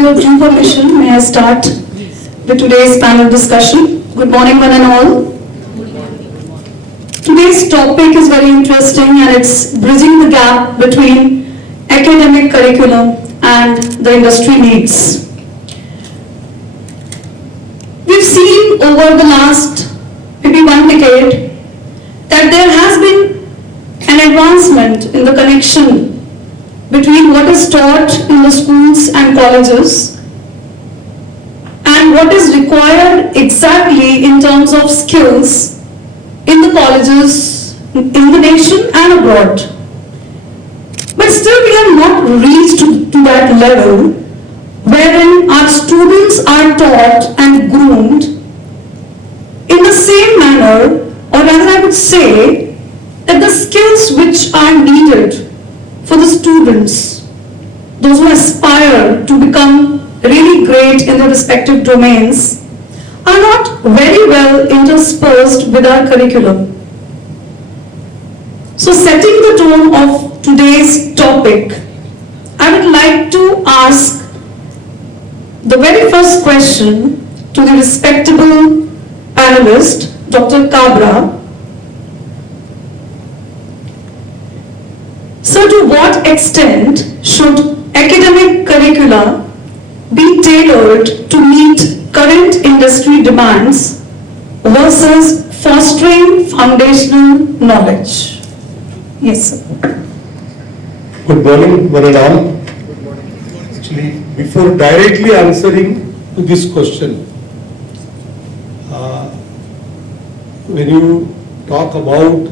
your due permission, may I start with today's panel discussion? Good morning, one and all. Today's topic is very interesting and it's bridging the gap between academic curriculum and the industry needs. We've seen over the last maybe 1 decade that there has been an advancement in the connection between what is taught in the schools and colleges and what is required exactly in terms of skills in the colleges, in the nation and abroad. But still we have not reached to that level wherein our students are taught and groomed in the same manner, or rather I would say that the skills which are needed for the students, those who aspire to become really great in their respective domains, are not very well interspersed with our curriculum. So setting the tone of today's topic, I would like to ask the very first question to the respectable panelist, Dr. Kabra. So to what extent should academic curricula be tailored to meet current industry demands versus fostering foundational knowledge? Yes, sir. Good morning, one and all. Actually, before directly answering to this question, when you talk about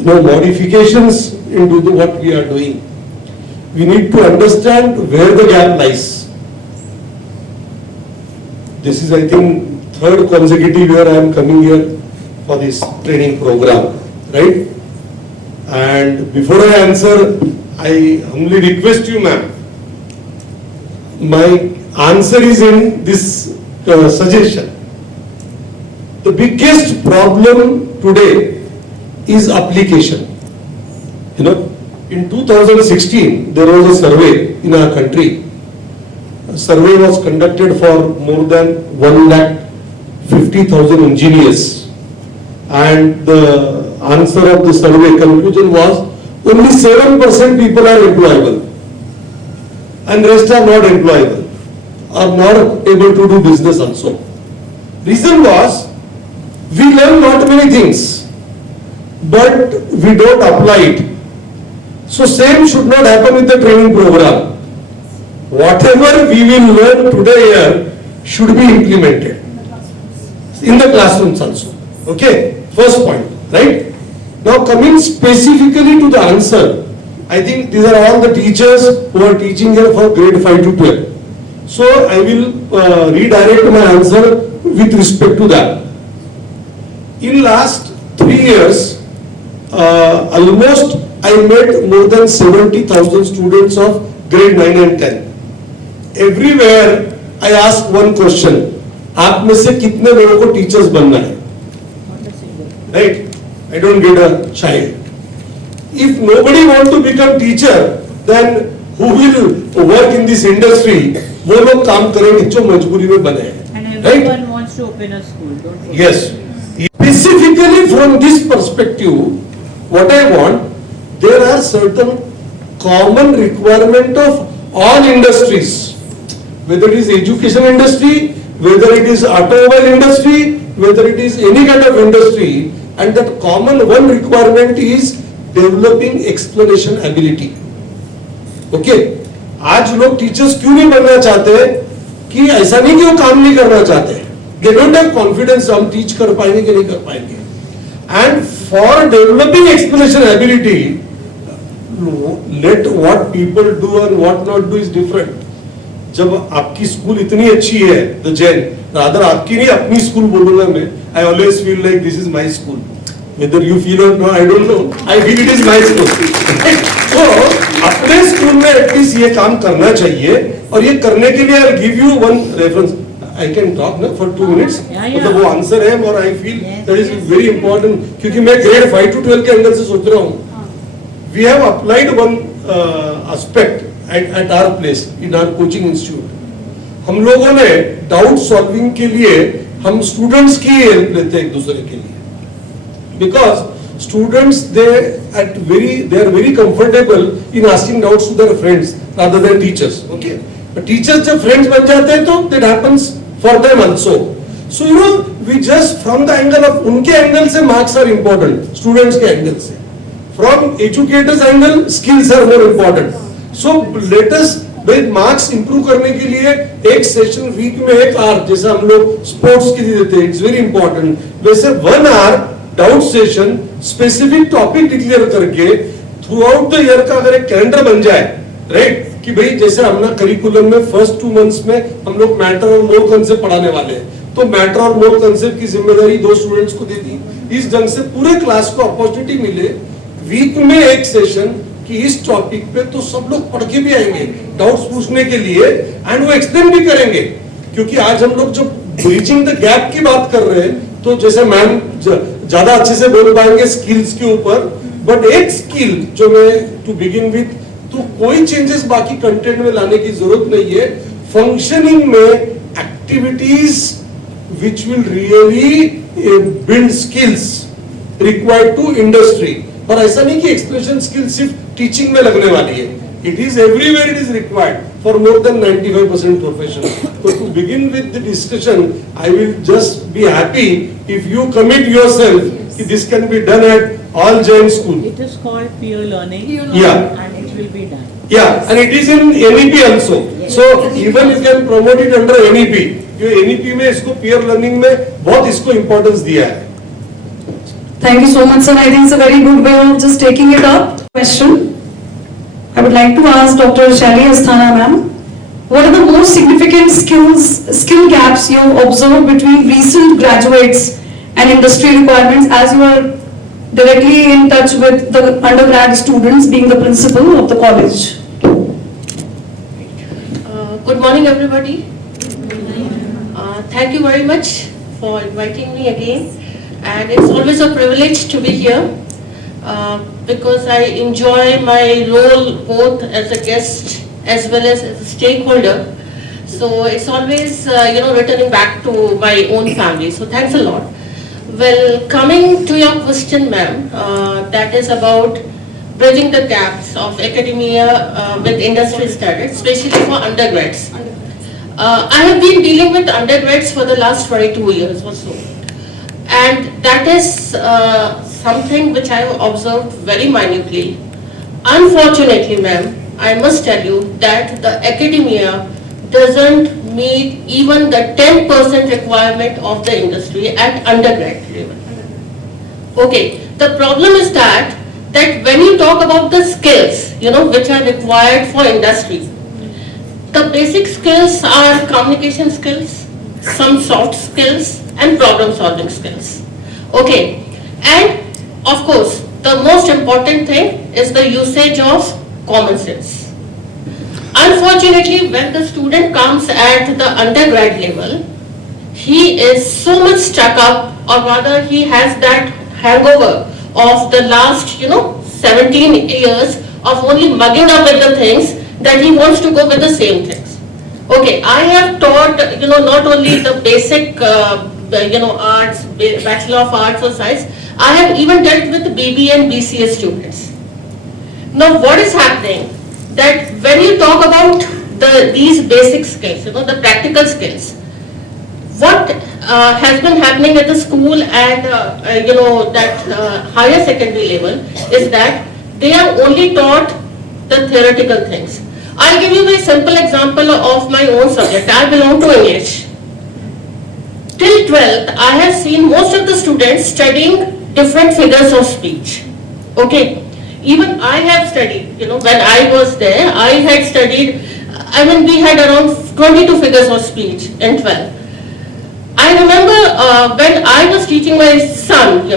modifications into what we are doing, we need to understand where the gap lies. This is, I think, third consecutive year I am coming here for this training program, right? And before I answer, I humbly request you, ma'am, my answer is in this suggestion. The biggest problem today is application. In 2016, there was a survey in our country. A survey was conducted for more than 150,000 engineers. And the answer of the survey conclusion was only 7% people are employable. And rest are not employable, are not able to do business also. Reason was, we learn not many things, but we don't apply it. So same should not happen with the training program. Whatever we will learn today here should be implemented in the classrooms also. Okay, first point, right? Now coming specifically to the answer, I think these are all the teachers who are teaching here for grade 5 to 12. So I will redirect my answer with respect to that. In last 3 years, almost I met more than 70,000 students of grade 9 and 10. Everywhere I ask one question, आप में से कितने लोगों को teachers बनना है? Right? I don't get a child. If nobody want to become teacher, then who will work in this industry? वो लोग काम करेंगे जो मजबूरी में बने हैं. And everyone wants to open a school, don't forget. Yes. Specifically from this perspective, what I want, there are certain common requirement of all industries, whether it is education industry, whether it is automobile industry, whether it is any kind of industry, and that common one requirement is developing explanation ability. Okay? आज लोग teachers क्यों नहीं बनना चाहते कि ऐसा नहीं कि वो काम नहीं करना चाहते, they don't have confidence हम टीच कर पाएंगे कि नहीं कर पाएंगे. And for developing explanation ability, let what people do and what not do is different. जब आपकी स्कूल इतनी अच्छी है, the Jain, rather आपकी नहीं अपनी स्कूल बोलूंगा मैं. I always feel like this is my school. Whether you feel or not, I don't know. I feel it is my school. So अपने स्कूल में एटलीस्ट ये काम करना चाहिए, और ये करने के लिए I'll give you one reference. I can talk ना for 2 minutes. मतलब वो आंसर है, और I feel that is very important, क्योंकि मैं grade 5 to 12 के अंदर से सोच रहा हूँ. We have applied one aspect at our place, in our coaching institute. हम लोगों ने डाउट सॉल्विंग के लिए हम स्टूडेंट्स की हेल्प लेते हैं एक दूसरे के लिए, because students they are very comfortable in asking doubts to their friends rather than teachers. Okay, teachers जब फ्रेंड्स बन जाते हैं तो that happens for them also. So you know we just from the angle of उनके angle से marks are important, students के angle से. From educators angle skills are more important. So let us marks improve करने के लिए एक session week में 1 our, जैसे हम लोग स्पोर्ट्स के लिए देते हैं, इट्स वेरी इंपॉर्टेंट. वैसे 1 hour doubt session specific topic declare करके थ्रू आउट द ईयर का अगर एक कैलेंडर बन जाए, राइट, कि भाई जैसे हमने करिकुलम में फर्स्ट 2 मंथ्स में हम लोग मैटर और मोर कंसेप्ट पढ़ाने वाले हैं, तो मैटर और मोर कंसेप्ट की जिम्मेदारी 2 स्टूडेंट्स को दे दी. इस ढंग से पूरे क्लास को अपॉर्चुनिटी मिले वीक में एक सेशन कि इस टॉपिक पे तो सब लोग पढ़ के भी आएंगे डाउट्स पूछने के लिए, एंड वो एक्सप्लेन भी करेंगे. क्योंकि आज हम लोग जब ब्रिजिंग द गैप की बात कर रहे हैं, तो जैसे मैम ज्यादा अच्छे से बोल पाएंगे स्किल्स के ऊपर, बट एक स्किल जो मैं टू बिगिन विथ, तो कोई चेंजेस बाकी कंटेंट में लाने की जरूरत नहीं है. फंक्शनिंग में activities which will really build skills required to industry. और ऐसा नहीं कि एक्सप्रेशन स्किल सिर्फ टीचिंग में लगने वाली है, it is everywhere, it is required for more than 95% profession. तो to begin with the discussion, I will just be happy if you commit yourself कि this can be done at all Jain school. It is called peer learning. Yeah. And it will be done. Yeah, and it is in NEP also. So even you can promote it under NEP. ये NEP में इसको peer learning में बहुत इसको importance दिया है. Thank you so much, sir. I think it's a very good way of just taking it up. Question. I would like to ask Dr. Shali Asthana, ma'am, what are the most significant skill gaps you observed between recent graduates and industry requirements, as you are directly in touch with the undergrad students being the principal of the college? Good morning, everybody. Thank you very much for inviting me again. And it's always a privilege to be here because I enjoy my role both as a guest as well as a stakeholder. So it's always, returning back to my own family. So thanks a lot. Well, coming to your question, ma'am, that is about bridging the gaps of academia with industry studies, especially for undergrads. I have been dealing with undergrads for the last 22 years or so. And that is something which I have observed very minutely. Unfortunately, ma'am, I must tell you that the academia doesn't meet even the 10% requirement of the industry at undergrad level. Okay, the problem is that when you talk about the skills, which are required for industry, the basic skills are communication skills, some soft skills, and problem solving skills. Okay, and of course the most important thing is the usage of common sense. Unfortunately, when the student comes at the undergrad level, he is so much stuck up, or rather he has that hangover of the last 17 years of only mugging up with the things, that he wants to go with the same things. Okay, I have taught not only the basic arts, Bachelor of Arts or Science, I have even dealt with BB and BCA students. Now what is happening, that when you talk about these basic skills, the practical skills, what has been happening at the school and that higher secondary level is that they are only taught the theoretical things. I'll give you a simple example of my own subject. I belong to English. Till 12th, I have seen most of the students studying different figures of speech. Okay, even I have studied, when I was there, I had studied, we had around 22 figures of speech in 12th. I remember when I was teaching my son,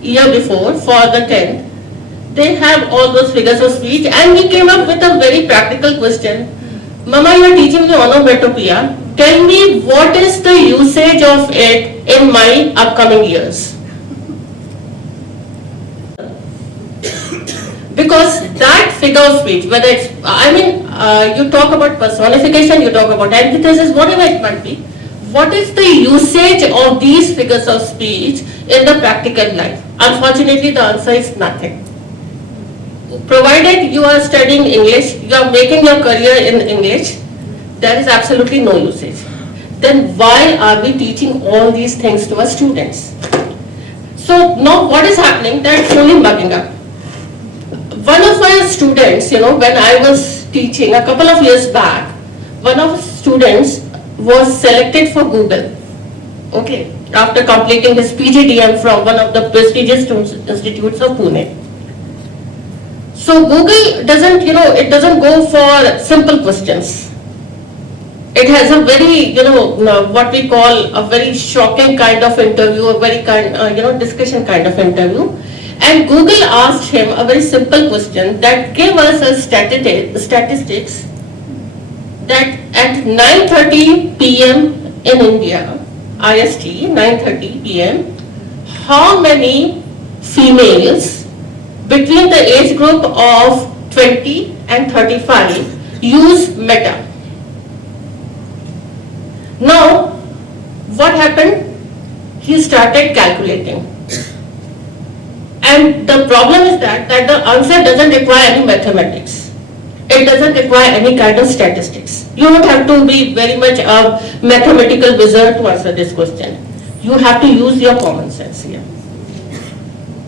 year before for the 10th, they have all those figures of speech, and we came up with a very practical question. Mama, you are teaching me onomatopoeia. Tell me what is the usage of it in my upcoming years. Because that figure of speech, whether it's, you talk about personification, you talk about antithesis, whatever it might be. What is the usage of these figures of speech in the practical life? Unfortunately, the answer is nothing. Provided you are studying English, you are making your career in English, there is absolutely no usage. Then why are we teaching all these things to our students? So now what is happening? That's only mugging up. One of my students, when I was teaching a couple of years back, one of the students was selected for Google. Okay, after completing his PGDM from one of the prestigious institutes of Pune. So Google doesn't, it doesn't go for simple questions. It has a very, what we call a very shocking kind of interview, a very discussion kind of interview. And Google asked him a very simple question that gave us a statistics that at 9:30 p.m. in India, IST, 9:30 p.m., how many females between the age group of 20 and 35 use Meta? Now, what happened? He started calculating. And the problem is that the answer doesn't require any mathematics. It doesn't require any kind of statistics. You don't have to be very much a mathematical wizard to answer this question. You have to use your common sense here.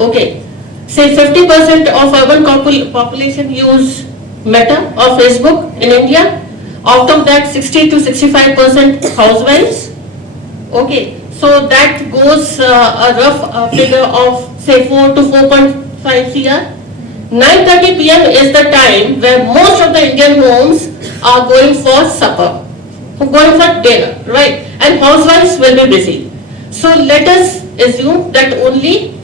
Okay, say 50% of urban population use Meta or Facebook in India. Out of that, 60 to 65% housewives. Okay, so that goes a rough figure of say 4 to 4.5 CR. 9:30 p.m. is the time where most of the Indian homes are going for supper, going for dinner, right? And housewives will be busy. So let us assume that only,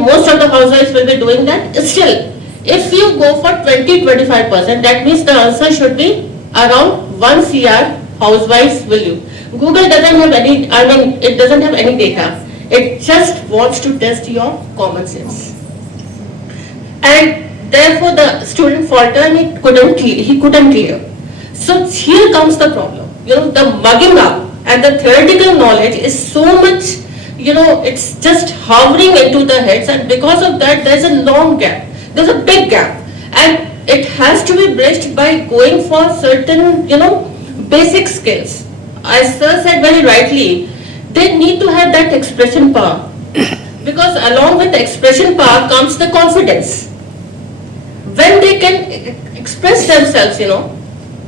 most of the housewives will be doing that. Still, if you go for 20-25%, that means the answer should be around 1 CR housewives will use. Google doesn't have any, it doesn't have any data. It just wants to test your common sense. And therefore the student faltered and he couldn't clear. So here comes the problem. The mugging up and the theoretical knowledge is so much, it's just hovering into the heads, and because of that there's a long gap. There's a big gap. And it has to be bridged by going for certain, basic skills. As sir said very rightly, they need to have that expression power. Because along with the expression power comes the confidence. When they can express themselves,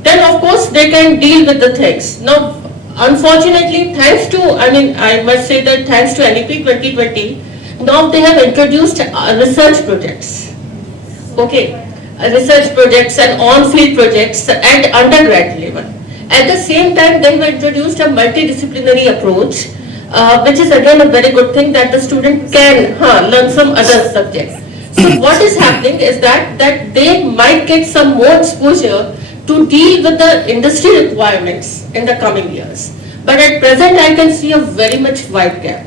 then of course they can deal with the things. Now, unfortunately, thanks to, I must say that thanks to NEP 2020, now they have introduced research projects. Okay. Research projects and on-field projects at undergrad level. At the same time, they have introduced a multidisciplinary approach, which is again a very good thing that the student can learn some other subjects. So what is happening is that they might get some more exposure to deal with the industry requirements in the coming years. But at present, I can see a very much wide gap.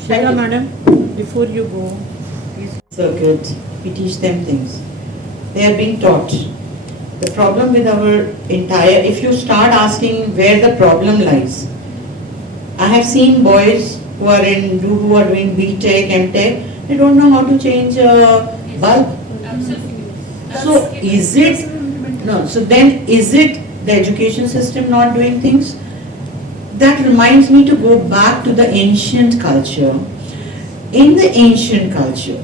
Shara madam, before you go, please. Circuit, we teach them things. They are being taught. The problem with our entire, if you start asking where the problem lies, I have seen boys who are doing B.Tech, M.Tech, they don't know how to change a bulb. So is it, no, so then is it the education system not doing things? That reminds me to go back to the ancient culture. In the ancient culture,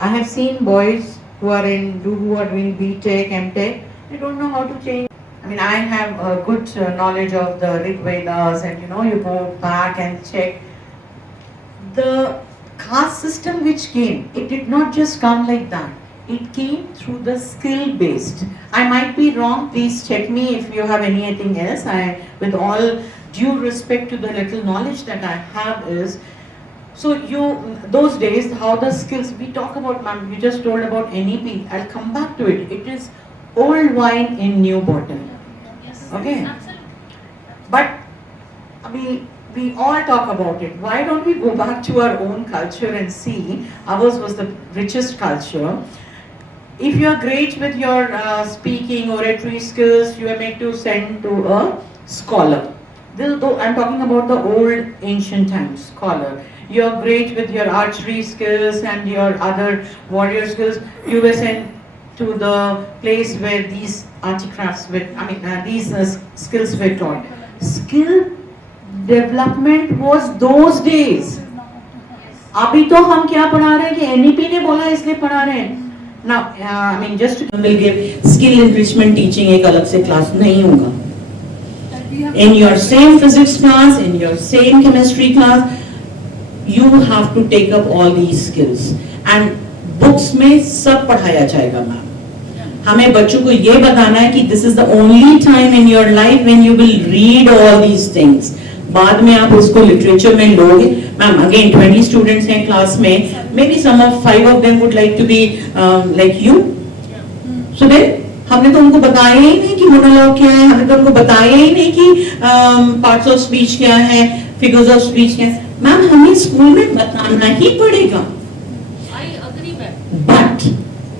I have seen boys who are doing B.Tech, M.Tech, they don't know how to change. I have a good knowledge of the Rig Vedas, and you go back and check. The caste system which came, it did not just come like that. It came through the skill based. I might be wrong, please check me if you have anything else. With all due respect to the little knowledge that I have is, so those days, how the skills, we talk about, ma'am, you just told about NEP, I'll come back to it. It is old wine in new bottle. Okay? But we all talk about it. Why don't we go back to our own culture and see, ours was the richest culture. if you are great with your speaking, oratory skills, you are made to send to a scholar. Though I'm talking about the old ancient times, scholar. You are great with your archery skills and your other warrior skills. You were sent to the place where these articrafts were, these skills were taught. Skill development was those days. अभी तो हम क्या पढ़ा रहे हैं कि NEP ने बोला इसलिए पढ़ा रहे हैं. Now, just to will give skill enrichment teaching एक अलग से class नहीं होगा. In your same physics class, in your same chemistry class, you have to take up all these skills. And books में सब पढ़ाया जाएगा मैम. हमें बच्चों को ये बताना है कि this is the only time in your life when you will read all these things. बाद में आप उसको literature में लोगे. मैम again 20 students हैं class में. Maybe some of 5 of them would like to be like you. So then हमने तो उनको बताया ही नहीं कि मोनोलॉग क्या है. हमने तो उनको बताया ही नहीं कि पार्ट्स ऑफ स्पीच क्या है, फिगर्स ऑफ स्पीच क्या है. मैम हमें स्कूल में बताना ही पड़ेगा. I agree, ma'am. But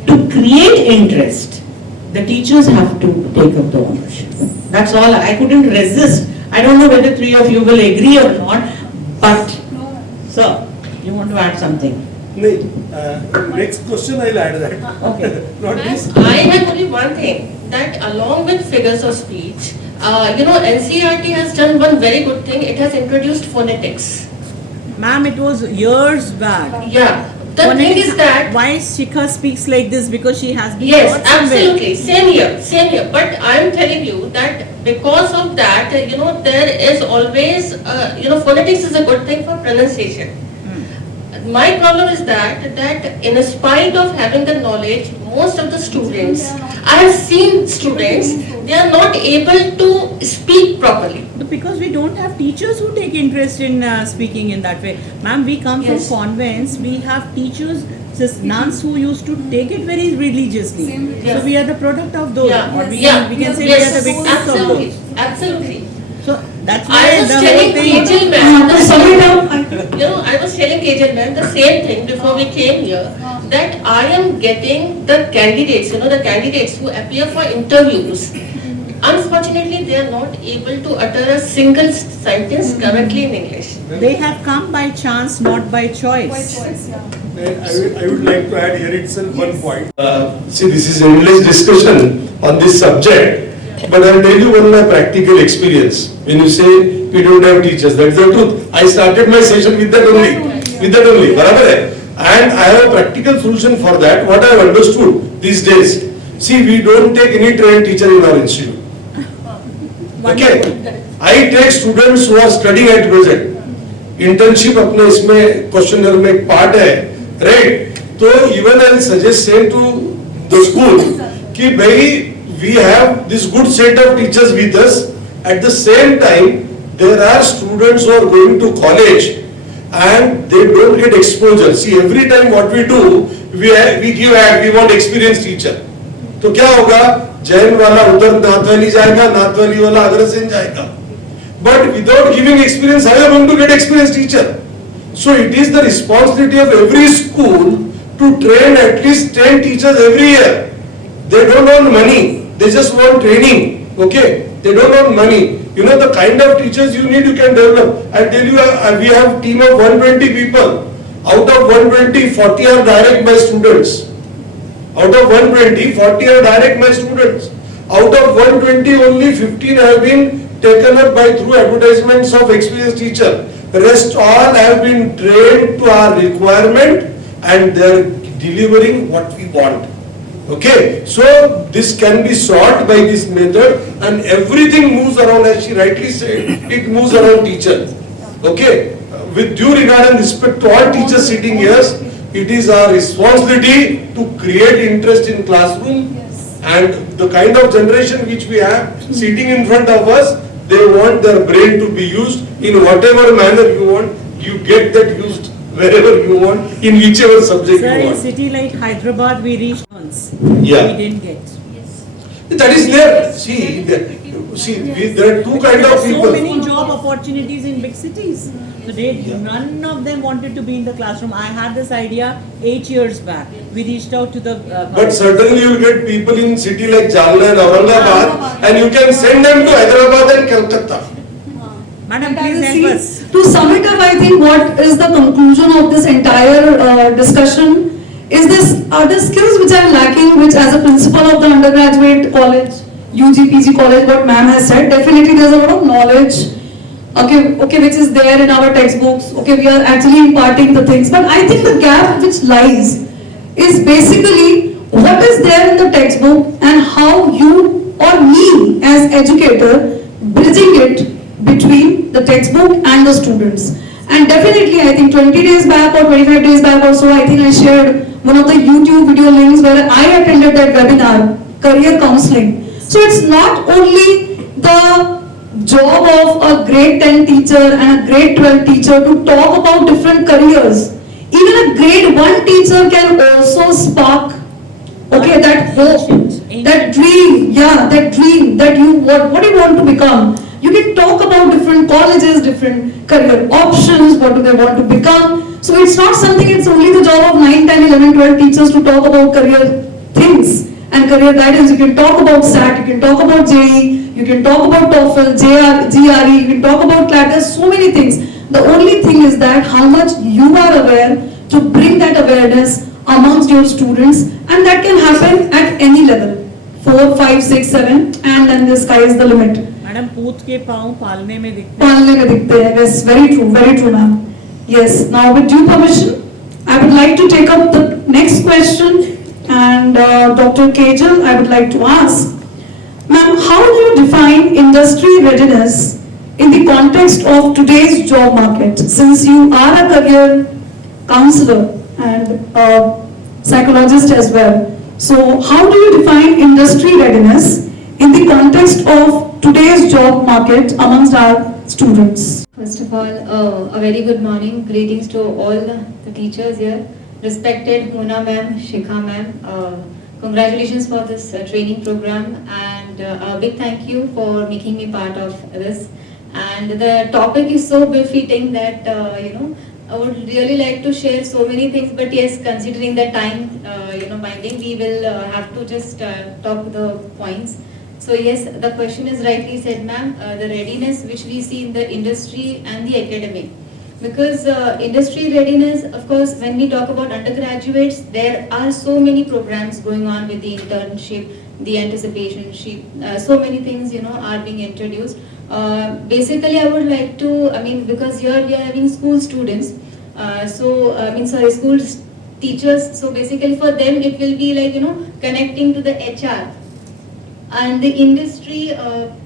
to create interest, the teachers have to take up the ownership. That's all. I couldn't resist. I don't know whether 3 of you will agree or not, but sir, you want to add something? Next question I'll add that. Okay. Not this. I have only one thing, that along with figures of speech, NCERT has done one very good thing. It has introduced phonetics. Ma'am, it was years back. Yeah. The thing is that. Why Shikha speaks like this? Because she has been Yes, taught somewhere. absolutely. Same here. But I'm telling you that because of that, there is always, phonetics is a good thing for pronunciation. My problem is that in spite of having the knowledge, most of the students, I have seen students, they are not able to speak properly. Because we don't have teachers who take interest in speaking in that way. Ma'am, we come Yes. from convents, we have teachers, just nuns who used to take it very religiously. So we are the product of those. Yeah, Or we yeah, can say yes, we are the victims of absolutely, those. absolutely. So that's why I was the telling whole thing. Kejal ma'am, To sum it up, I was telling Kejal ma'am the same thing before we came here, that I am getting the candidates, the candidates who appear for interviews. Unfortunately, they are not able to utter a single sentence correctly in English. They have come by chance, not by choice. I would like to add here itself one point. See, this is endless discussion on this subject, but I'll tell you one of my practical experience. When you say we don't have teachers, that's the truth. I started my session with that only. बराबर है? And I have a practical solution for that. What I have understood these days. See, we don't take any trained teacher in our institute. Okay? I take students who are studying at present. Internship अपने इसमें questionnaire में एक part है, right? तो even I will suggest same to the school कि भाई we have this good set of teachers with us. At the same time, there are students who are going to college and they don't get exposure. See, every time what we do, we give ad, we want experienced teacher. तो क्या होगा? जैन वाला उधर नाथवाली जाएगा, नाथवाली वाला अग्रसेन जाएगा. But without giving experience, how are you going to get experienced teacher? So it is the responsibility of every school to train at least 10 teachers every year. They don't want money, they just want training. Okay? They don't want money. The kind of teachers you need, you can develop. I tell you, we have team of 120 people. Out of 120, 40 are direct by students. Out of 120, 40 are direct by students. Out of 120, only 15 have been taken up by through advertisements of experienced teacher. The rest all have been trained to our requirement and they are delivering what we want. Okay, so this can be solved by this method and everything moves around, as she rightly said, it moves around teacher. Okay, with due regard and respect to all teachers sitting here, it is our responsibility to create interest in classroom and the kind of generation which we have sitting in front of us, they want their brain to be used in whatever manner you want, you get that used wherever you want, in whichever subject Sir, you in want. city like Hyderabad, we reached once. Yeah. We didn't get. That is there. See, See, there are two kind There are of so people. many job opportunities in big cities. None of them wanted to be in the classroom. I had this idea 8 years back. We reached out to the. But certainly you will get people in city like Jalna and Aurangabad, and you can send them to Hyderabad and Calcutta. Madam, And I please will help see- us. To sum it up, I think what is the conclusion of this entire discussion is are the skills which are lacking, which as a principal of the undergraduate college, UG, PG college, what ma'am has said, definitely there's a lot of knowledge, okay, which is there in our textbooks, okay, we are actually imparting the things, but I think the gap which lies is basically what is there in the textbook and how you or me as educator bridging it between the textbook and the students. And definitely I think 20 days back or 25 days back or so, I think I shared one of the YouTube video links where I attended that webinar, career counseling. So it's not only the job of a grade 10 teacher and a grade 12 teacher to talk about different careers. Even a grade 1 teacher can also spark, okay, that hope, that dream, that you, what do you want to become? You can talk about different colleges, different career options, what do they want to become. So it's not something, it's only the job of 9, 10, 11, 12 teachers to talk about career things and career guidance. You can talk about SAT, you can talk about JEE, you can talk about TOEFL, GRE, you can talk about CLAT, there's so many things. The only thing is that how much you are aware to bring that awareness amongst your students, and that can happen at any level, 4, 5, 6, 7, and then the sky is the limit. Madam पूत के पाँव पालने में दिखते हैं. पालने में दिखते हैं. Yes, very true, ma'am. Yes, now with due permission, I would like to take up the next question, and Dr. Kejal, I would like to ask, ma'am, how do you define industry readiness in the context of today's job market? Since you are a career counselor and a psychologist as well, so how do you define industry readiness in the context of today's job market amongst our students? First of all, a very good morning. Greetings to all the teachers here. Respected Mona ma'am, Shikha ma'am, congratulations for this training program, and a big thank you for making me part of this. And the topic is so befitting that, I would really like to share so many things, but yes, considering the time, binding, we will have to just talk the points. So yes, the question is rightly said, ma'am, the readiness which we see in the industry and the academic. Because industry readiness, of course, when we talk about undergraduates, there are so many programs going on with the internship, the anticipationship, so many things, are being introduced. Basically, I would like to, because here we are having school students, school teachers, so basically for them it will be like, connecting to the HR and the industry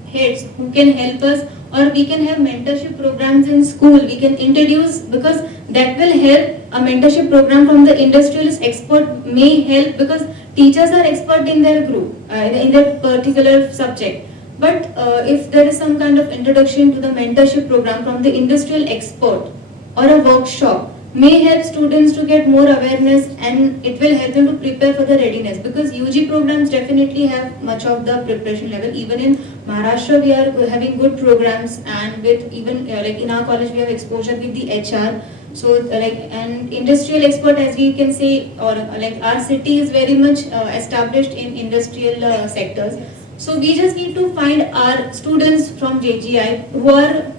heads who can help us, or we can have mentorship programs in school. We can introduce, because that will help. A mentorship program from the industrialist expert may help, because teachers are expert in their group, in their particular subject. But if there is some kind of introduction to the mentorship program from the industrial expert or a workshop, may help students to get more awareness, and it will help them to prepare for the readiness, because UG programs definitely have much of the preparation level. Even in Maharashtra we are having good programs, and with even like in our college we have exposure with the HR. So and industrial expert, as we can say, or like our city is very much established in industrial sectors. So we just need to find our students from JGI who are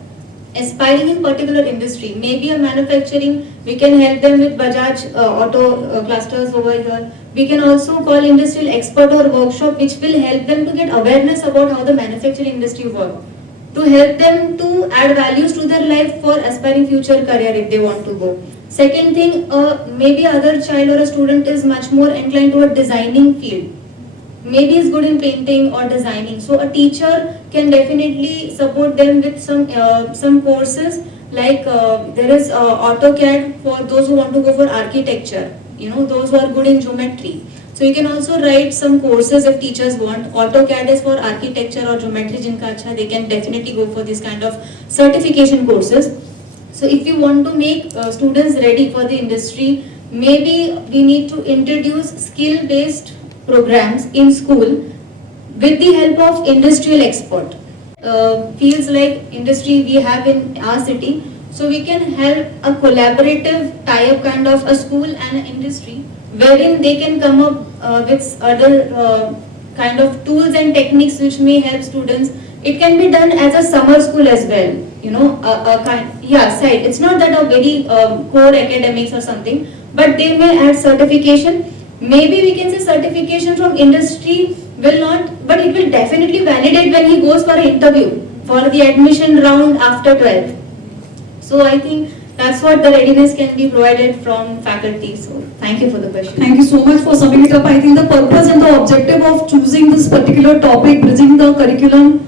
aspiring in particular industry, maybe a manufacturing. We can help them with Bajaj auto clusters over here. We can also call industrial expert or workshop, which will help them to get awareness about how the manufacturing industry works, to help them to add values to their life for aspiring future career if they want to go. Second thing, maybe other child or a student is much more inclined to a designing field. Maybe is good in painting or designing. So a teacher can definitely support them with some courses, like there is AutoCAD for those who want to go for architecture. Those who are good in geometry. So you can also write some courses if teachers want. AutoCAD is for architecture or geometry jinka acha, they can definitely go for this kind of certification courses. So if you want to make students ready for the industry, maybe we need to introduce skill-based programs in school, with the help of industrial export. Feels like industry we have in our city, so we can help a collaborative tie-up kind of a school and an industry wherein they can come up with other kind of tools and techniques which may help students. It can be done as a summer school as well, you know, side. It's not that a very core academics or something, but they may add certification. Maybe we can say certification from industry will not, but it will definitely validate when he goes for an interview for the admission round after 12th. So I think that's what the readiness can be provided from faculty. So thank you for the question. Thank you so much for summing it up. I think the purpose and the objective of choosing this particular topic, bridging the curriculum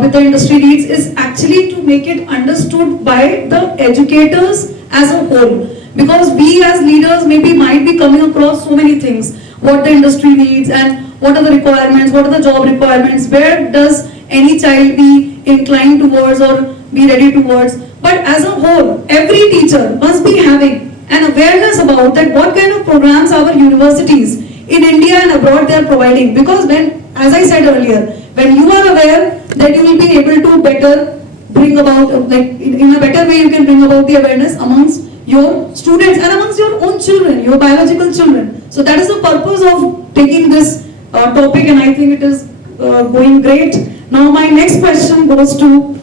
with the industry needs, is actually to make it understood by the educators as a whole. Because we as leaders maybe might be coming across so many things, what the industry needs and what are the requirements, what are the job requirements, where does any child be inclined towards or be ready towards. But as a whole, every teacher must be having an awareness about that what kind of programs our universities in India and abroad they are providing. Because when, as I said earlier, when you are aware that you will be able to better bring about, like in a better way you can bring about the awareness amongst your students and amongst your own children, your biological children. So that is the purpose of taking this topic, and I think it is going great. Now my next question goes to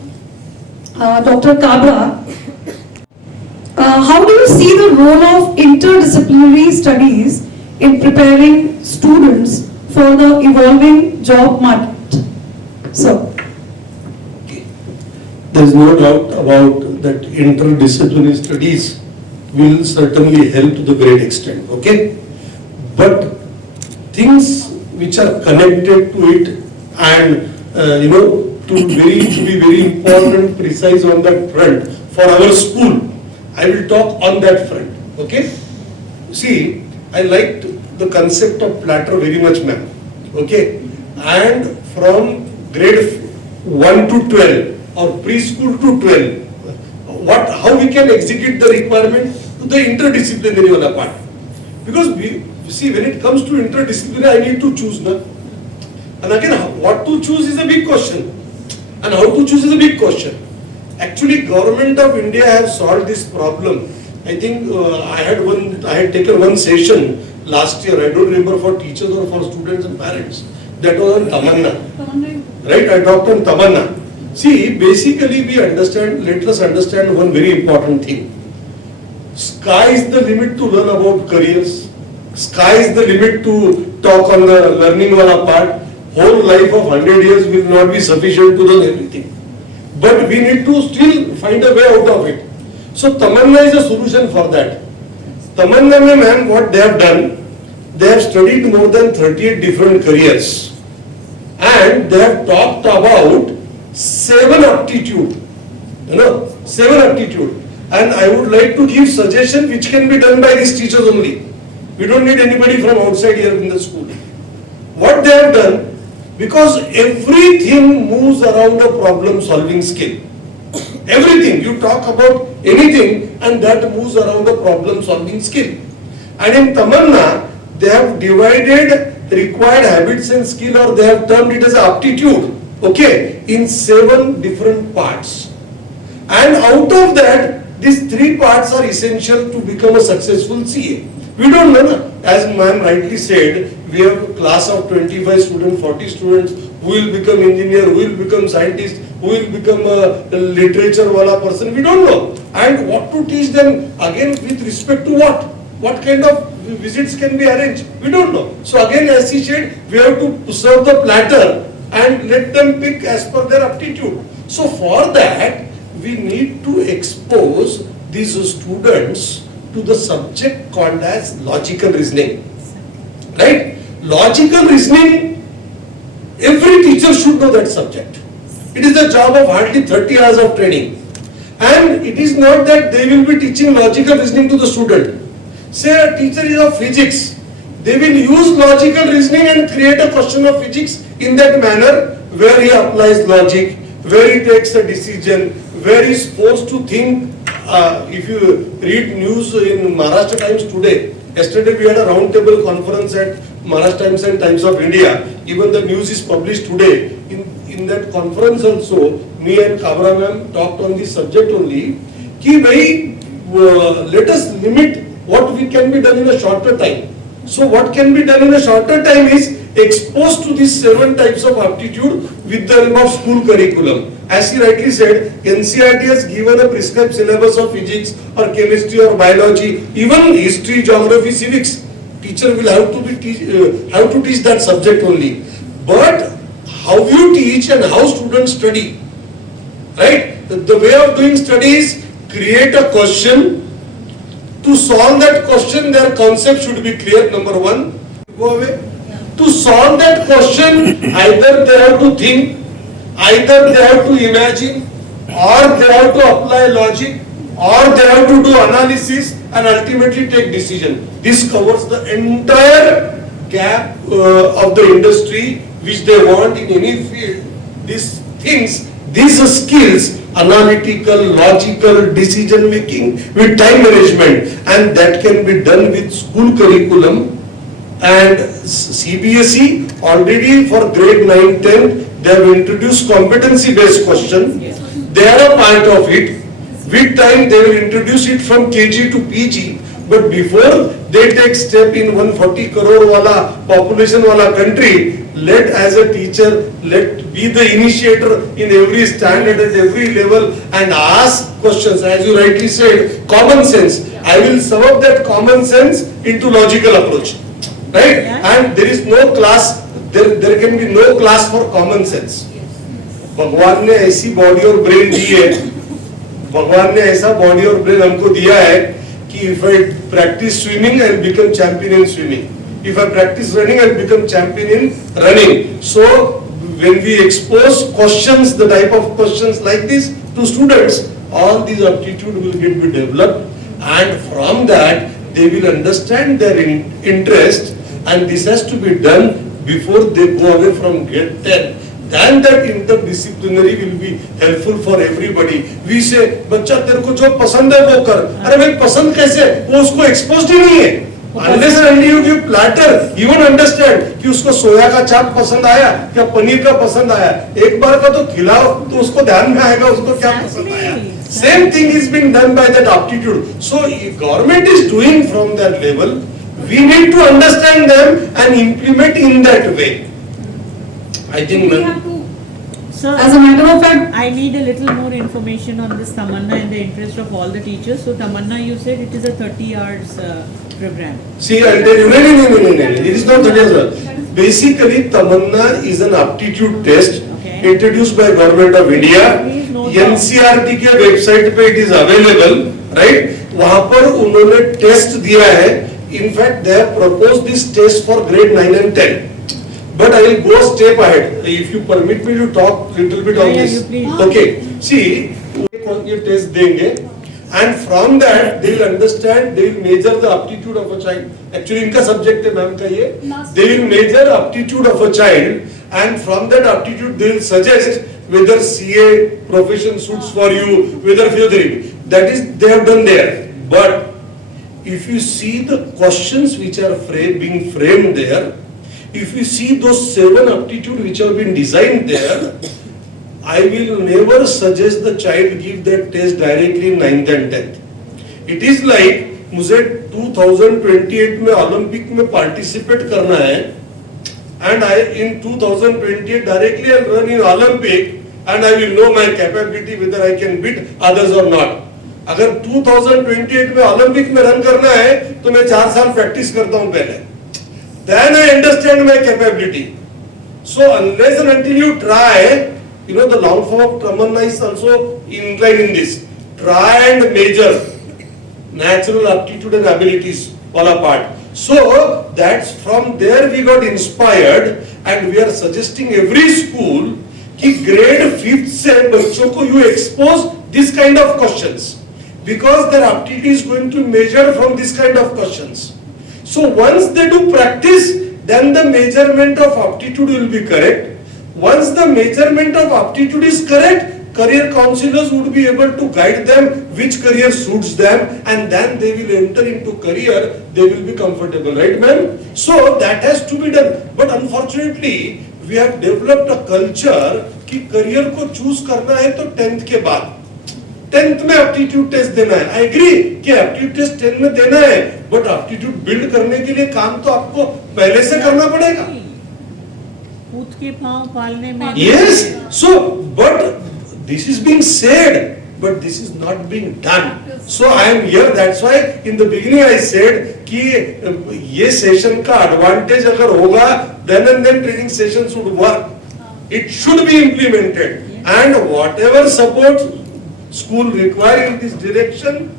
Dr. Kabra. How do you see the role of interdisciplinary studies in preparing students for the evolving job market? So, There is no doubt about that interdisciplinary studies will certainly help to the great extent, okay? But things which are connected to it and, to be very important, precise on that front for our school, I will talk on that front, okay? See, I liked the concept of platter very much, ma'am, okay? And from grade 1 to 12 or preschool to 12, how we can execute the requirement to the interdisciplinary wala part. Because we see, when it comes to interdisciplinary, I need to choose na. And again, what to choose is a big question, and how to choose is a big question. Actually, Government of India has solved this problem. I think I had taken one session last year. I don't remember for teachers or for students and parents. That was on Tamanna. Right? I talked on Tamanna. See, basically let us understand one very important thing. Sky is the limit to learn about careers. Sky is the limit to talk on the learning wala part. Whole life of 100 years will not be sufficient to learn everything. But we need to still find a way out of it. So Tamanna is a solution for that. Tamanna mein, ma'am, what they have done, they have studied more than 38 different careers. And they have talked about 7 aptitude, 7 aptitude. And I would like to give suggestion which can be done by these teachers only. We don't need anybody from outside here in the school. What they have done, because everything moves around a problem solving skill. Everything, you talk about anything and that moves around a problem solving skill. And in Tamanna, they have divided required habits and skill, or they have termed it as aptitude, okay, in 7 different parts. And out of that, these 3 parts are essential to become a successful CA. We don't know, as ma'am rightly said, we have a class of 25 students, 40 students who will become engineer, who will become scientist, who will become a literature wala person, we don't know. And what to teach them, again with respect to what? What kind of visits can be arranged? We don't know. So again, as he said, we have to serve the platter and let them pick as per their aptitude. So for that, we need to expose these students to the subject called as logical reasoning. Right? Logical reasoning, every teacher should know that subject. It is the job of hardly 30 hours of training. And it is not that they will be teaching logical reasoning to the student. Say a teacher is of physics, they will use logical reasoning and create a question of physics in that manner where he applies logic, where he takes a decision, where he is forced to think. If you read news in Maharashtra Times today, yesterday we had a round table conference at Maharashtra Times and Times of India, even the news is published today. In that conference also, me and Kabra ma'am talked on this subject only, कि भाई let us limit what we can be done in a shorter time. So what can be done in a shorter time is exposed to these 7 types of aptitude with the help of school curriculum. As he rightly said, NCERT has given a prescribed syllabus of physics or chemistry or biology, even history, geography, civics. Teacher will have to teach that subject only. But how you teach and how students study, right? The way of doing study is create a question. To solve that question, their concept should be clear, number one. Go away. To solve that question, either they have to think, either they have to imagine, or they have to apply logic, or they have to do analysis and ultimately take decision. This covers the entire gap of the industry which they want in any field. These things, these skills, analytical, logical, decision making with time management, and that can be done with school curriculum. And CBSE already for grade 9, 10, they have introduced competency based question. They are a part of it. With time they will introduce it from KG to PG. But before they take step in 140 crore wala population wala country, let as a teacher, let be the initiator in every standard at every level and ask questions. As you rightly said, common sense. I will sum up that common sense into logical approach. Right? And there is no class, there can be no class for common sense. भगवान ने ऐसी body और brain दी है, भगवान ने ऐसा body और brain हमको दिया है कि if I practice swimming, I will become champion in swimming. If I practice running, I will become champion in running. So when we expose questions, the type of questions like this to students, all these aptitude will get be developed, and from that they will understand their interest, and this has to be done before they go away from grade 10. Then that interdisciplinary will be helpful for everybody. We say, बच्चा तेरे को जो पसंद है वो कर. अरे भाई पसंद कैसे? वो उसको exposed ही नहीं है. Unless and until you give platter, you won't understand कि उसको सोया का चाप पसंद आया या पनीर का पसंद आया. एक बार का तो खिलाओ तो उसको ध्यान में आएगा उसको क्या पसंद आया. Same thing is being done by that aptitude. So if government is doing from that level, we need to understand them and implement in that way. I think. Sir, As a matter of fact, I need a little more information on this Tamanna in the interest of all the teachers. So Tamanna, you said it is a 30 hours program. See, and then, it is not 30 hours. Basically, Tamanna is an aptitude test introduced by Government of India. NCERT के website पे it is available, right? वहाँ पर उन्होंने test दिया है. In fact, they have proposed this test for grade 9 and 10. But I will go step ahead. If you permit me to talk little bit on this. Okay. See, ये test देंगे, and from that they will understand, they will measure the aptitude of a child. Actually, इनका subject है ma'am का ये. They will measure aptitude of a child, and from that aptitude they will suggest whether CA profession suits for you, whether physiotherapy. That is, they have done there. But if you see the questions which are being framed there, if you see those 7 aptitude which have been designed there, I will never suggest the child give that test directly in 9th and 10th. It is like मुझे 2028 में Olympic में participate करना है, and I in 2028 directly I'll run in Olympic, and I will know my capability whether I can beat others or not. अगर 2028 में Olympic में run करना है तो मैं 4 साल प्रैक्टिस करता हूँ पहले. Then I understand my capability. So unless and until you try, you know, the long form of Tamanna is also inclined in this. Try and measure natural aptitude and abilities all apart. So that's from there we got inspired, and we are suggesting every school कि grade 5th से बच्चों को you expose this kind of questions, because their aptitude is going to measure from this kind of questions. So once they do practice, then the measurement of aptitude will be correct. Once the measurement of aptitude is correct, career counselors would be able to guide them which career suits them, and then they will enter into career, they will be comfortable, right ma'am? So that has to be done. But unfortunately, we have developed a culture कि career को choose करना है तो 10th के बाद 10th में aptitude test देना है. I agree कि aptitude test 10th में देना है, but aptitude build करने के लिए काम तो आपको पहले से करना पड़ेगा. कूद के पाँव पालने में Yes, so but this is being said, but this is not being done. So I am here, that's why in the beginning I said कि ये session का advantage अगर होगा, then and then training session should work. It should be implemented, and whatever support school require in this direction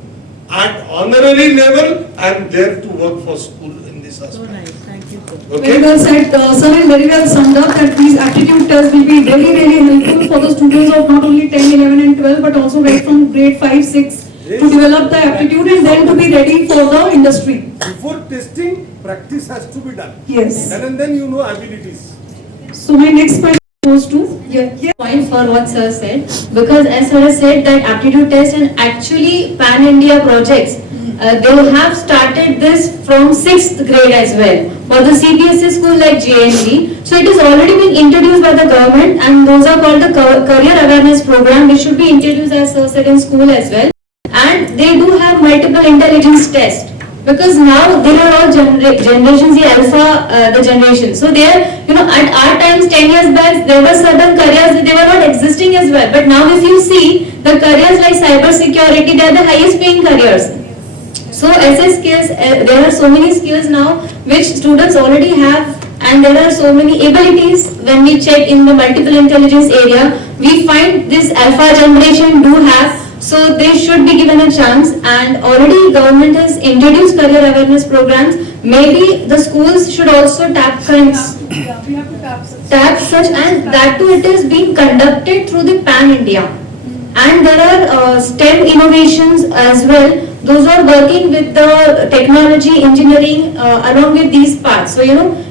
at honorary level, I am there to work for school in this so aspect. nice. Thank you, sir. Very Okay? well said, sir, and very well summed up that these aptitude tests will be really, really helpful for the students of not only 10, 11 and 12, but also right from grade 5, 6 to develop the aptitude and then to be ready for the industry. Before testing, practice has to be done. Yes. Then and then you know abilities. So my next question goes to, Point for what sir said, because as sir has said that aptitude test and actually pan India projects, they have started this from 6th grade as well for the CBSE school like JNV. So it is already been introduced by the government, and those are called the career awareness program, which should be introduced as sir said in school as well. And they do have multiple intelligence tests. Because now they are all Generation Z Alpha, the generation. So they are, at our times 10 years back, there were certain careers that they were not existing as well. But now if you see, the careers like cyber security, they are the highest paying careers. So SS skills, there are so many skills now which students already have, and there are so many abilities. When we check in the multiple intelligence area, we find this Alpha generation do have. So they should be given a chance, and already government has introduced career awareness programs. Maybe the schools should also tap such, and that too it is being conducted through the Pan India. And there are STEM innovations as well. Those are working with the technology, engineering along with these parts. So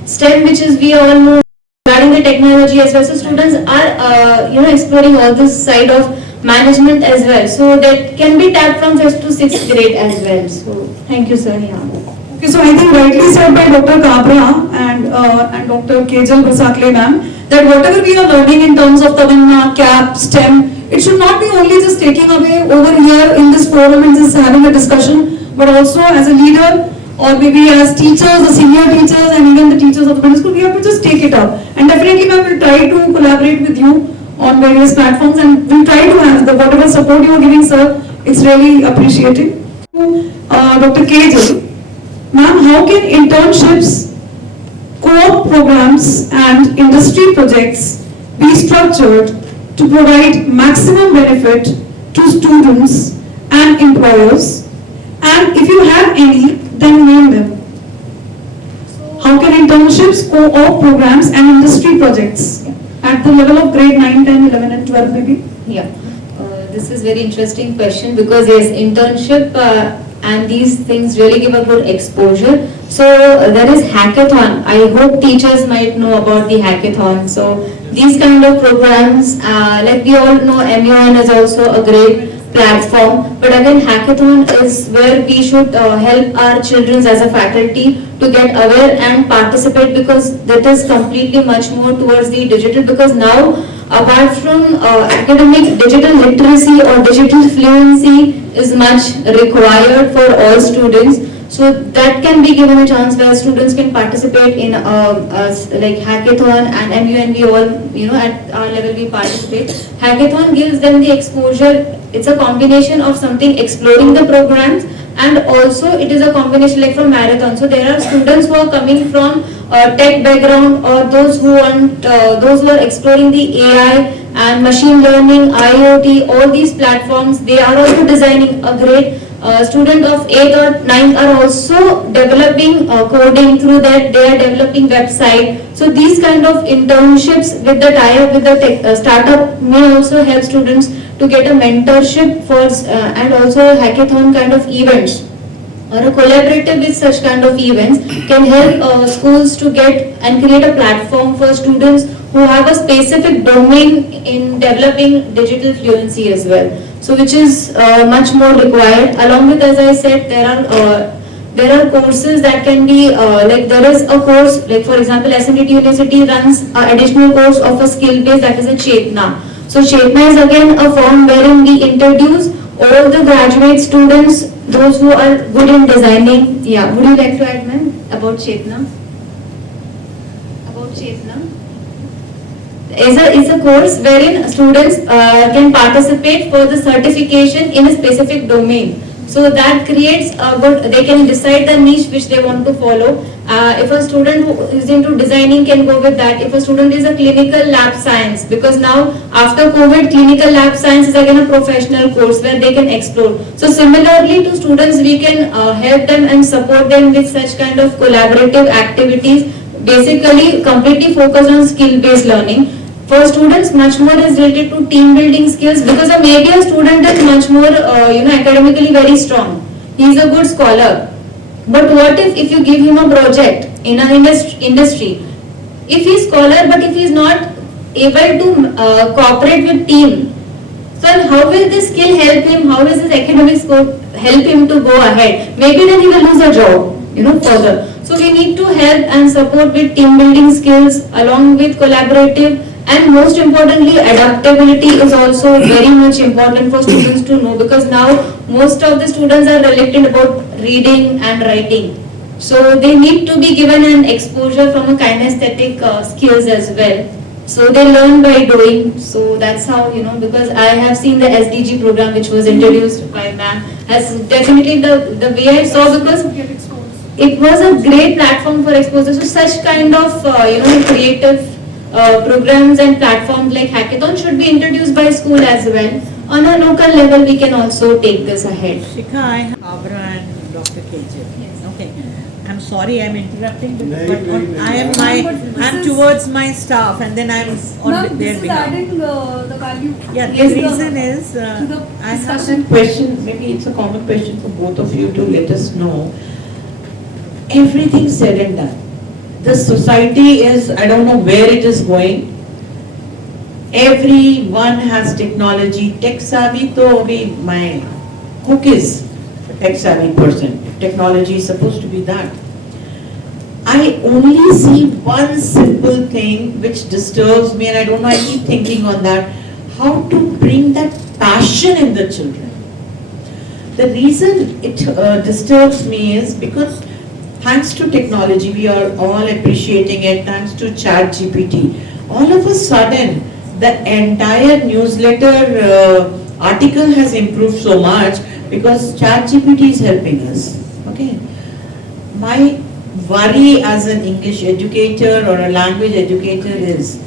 STEM, which is we all know regarding the technology as well. So students are exploring all this side of management as well, so that can be tapped from 1st to 6th grade as well. So thank you sir. okay, so I think rightly said by Dr. Kabra and Dr. Kejal Basakle ma'am, that whatever we are learning in terms of Tamanna, CAP, STEM, it should not be only just taking away over here in this forum and just having a discussion, but also as a leader or maybe as teachers, the senior teachers and even the teachers of the middle school, we have to just take it up. And definitely ma'am will try to collaborate with you on various platforms, and we'll try to have the whatever support you are giving sir, it's really appreciated. Dr. Kejal, ma'am, how can internships, co-op programs and industry projects be structured to provide maximum benefit to students and employers, and if you have any, then name them. How can internships, co-op programs and industry projects at the level of grade 9, 10, 11 and 12 maybe? Yeah, this is very interesting question, because yes, internship and these things really give a good exposure. So there is hackathon. I hope teachers might know about the hackathon. So these kind of programs, like we all know, MUN is also a great platform, but again hackathon is where we should help our children as a faculty to get aware and participate, because that is completely much more towards the digital, because now apart from academic, digital literacy or digital fluency is much required for all students. So that can be given a chance where students can participate in like hackathon, and MUN we all, at our level we participate. Hackathon gives them the exposure. It's a combination of something exploring the programs, and also it is a combination like from marathon. So there are students who are coming from tech background, or those who are exploring the AI and machine learning, IoT, all these platforms. They are also designing a great. Student of 8th or 9th are also developing coding through that. They are developing website. So these kind of internships with the tie-up with the tech, startup may also help students to get a mentorship for and also hackathon kind of events. or a collaborative with such kind of events can help schools to get and create a platform for students who have a specific domain in developing digital fluency as well. So which is much more required. Along with, as I said, there are courses that can be like there is a course like for example SNDT University runs an additional course of a skill base, that is a Chetna. So Chetna is again a form wherein we introduce all the graduate students, those who are good in designing. Yeah, would you like to add, ma'am, about Chetna? About Chetna? It's a course wherein students can participate for the certification in a specific domain. So that creates a good, they can decide the niche which they want to follow. If a student who is into designing can go with that. If a student is a clinical lab science, because now after COVID, clinical lab science is again a professional course where they can explore. So similarly to students, we can help them and support them with such kind of collaborative activities, basically completely focused on skill-based learning. For students, much more is related to team building skills, because maybe a student is much more, academically very strong. He is a good scholar. But what if you give him a project in an industry? If he is scholar, but if he is not able to cooperate with team, so how will this skill help him? How will this academic scope help him to go ahead? Maybe then he will lose a job, further. So we need to help and support with team building skills along with collaborative. And most importantly, adaptability is also very much important for students to know, because now most of the students are reluctant about reading and writing. So they need to be given an exposure from a kinesthetic skills as well. So they learn by doing. So that's how, because I have seen the SDG program which was introduced by ma'am, has definitely the way I saw, because it was a great platform for exposure. So such kind of, creative programs and platforms like hackathon should be introduced by school as well. On a local level, we can also take this ahead. Shikha, I have Abra and Dr. KJ. Yes. Okay. I'm sorry I'm interrupting, but No, I'm towards my staff and then I'm on Ma'am, their this is behalf. adding the value. Yeah, the Yes, reason is, to the I have discussion. Question, maybe it's a common question for both of you to let us know. Everything said and done, the society is, I don't know where it is going. Everyone has technology, tech savvy, so my cook is a tech savvy person. Technology is supposed to be that. I only see one simple thing which disturbs me, and I don't know, I keep thinking on that, how to bring that passion in the children. The reason it disturbs me is because thanks to technology, we are all appreciating it, thanks to ChatGPT. All of a sudden, the entire newsletter article has improved so much because ChatGPT is helping us. Okay. My worry as an English educator or a language educator is,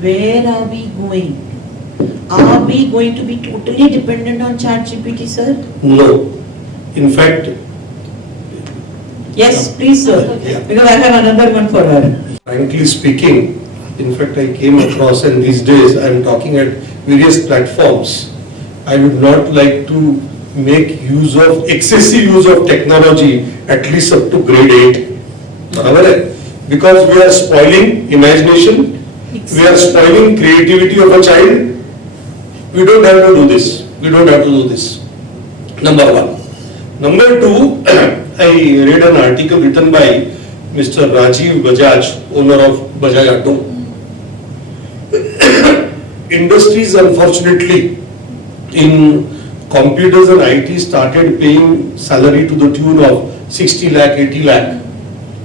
where are we going? Are we going to be totally dependent on ChatGPT, sir? No. In fact, Yes, please, sir. Yeah. Because I have another one for her. frankly speaking, in fact, I came across, and these days I am talking at various platforms. I would not like to make use of, excessive use of technology, at least up to grade 8. Barabar hai? Because we are spoiling imagination, we are spoiling creativity of a child. We don't have to do this. We don't have to do this. Number one. Number two, I read an article written by Mr. Rajiv Bajaj, owner of Bajaj Auto. Industries, unfortunately, in computers and IT started paying salary to the tune of 60 lakh, 80 lakh,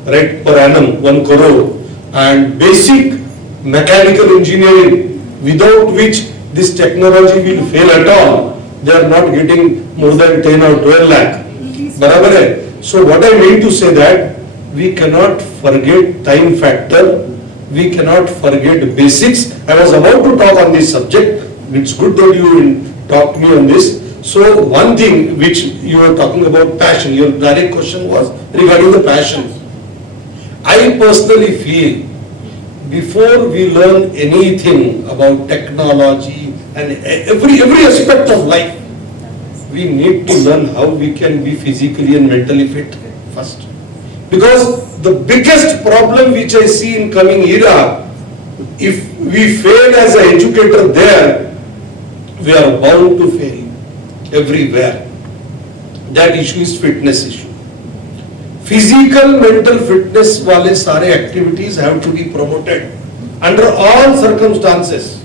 right, per annum, 1 crore. And basic mechanical engineering, without which this technology will fail at all, they are not getting more than 10 or 12 lakh. Barabar hai? So what I mean to say that we cannot forget time factor, we cannot forget basics. I was about to talk on this subject. It's good that you talked me on this. So one thing which you were talking about, passion, your direct question was regarding the passion. I personally feel before we learn anything about technology and every aspect of life, we need to learn how we can be physically and mentally fit first. Because the biggest problem which I see in coming era, if we fail as an educator there, we are bound to fail everywhere. That issue is fitness issue. Physical, mental fitness wale sare activities have to be promoted under all circumstances.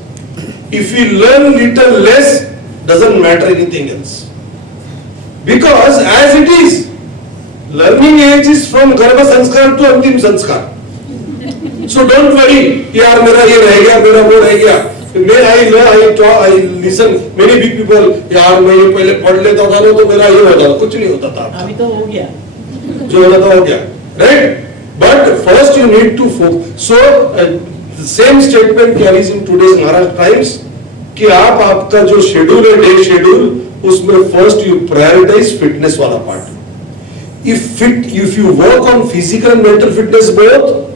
If we learn little less, doesn't matter anything else. Because as it is, learning age is from Garbha Sanskar to Antim Sanskar. So don't worry, yaar mera ye reh gaya, mera wo reh gaya. I listen, many big people, यार मैं ये पहले पढ़ लेता था ना तो मेरा ये होता था, कुछ नहीं होता था। अभी तो हो गया। जो होता था हो गया, right? But first you need to focus. So the same statement carries in today's Maharashtra Times कि आप आपका जो schedule है, day schedule, उसमें first you prioritize fitness वाला part. If you work on physical and mental fitness both,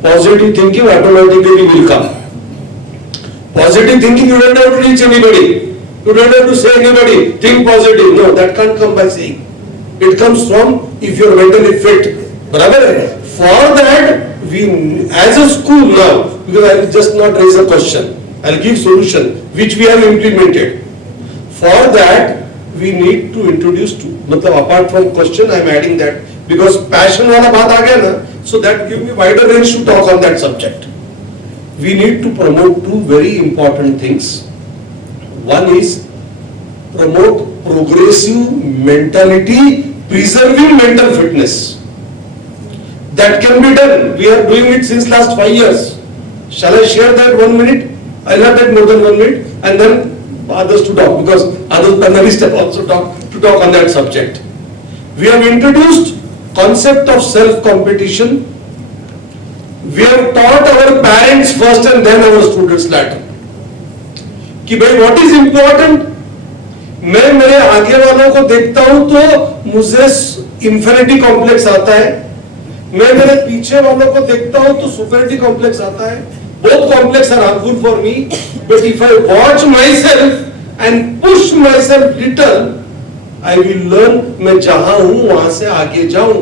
positive thinking automatically will come. Positive thinking, you don't have to reach anybody. You don't have to say anybody, think positive. No, that can't come by saying. It comes from if you're mentally fit. Barabar? For that, we, as a school now, because I will just not raise a question, I'll give solution, which we have implemented. For that, we need to introduce to, apart from question, I'm adding that, because passion wala baat aa gaya na, so that give me wider range to talk on that subject. We need to promote two very important things. One is promote progressive mentality, preserving mental fitness. That can be done. We are doing it since last 5 years. Shall I share that 1 minute? I'll not take more than 1 minute and then others to talk, because other panelists have also to talk on that subject. We have introduced concept of self-competition. We have taught our parents first and then our students later. कि भाई what is important? मैं मेरे आगे वालों को देखता हूं तो मुझे इंफिनिटी कॉम्प्लेक्स आता है, मैं मेरे पीछे वालों को देखता हूं तो सुपरिटी कॉम्प्लेक्स आता है. Both complex are good for me, but if I watch myself and push myself little, I will learn मैं जहां हूं वहां से आगे जाऊं,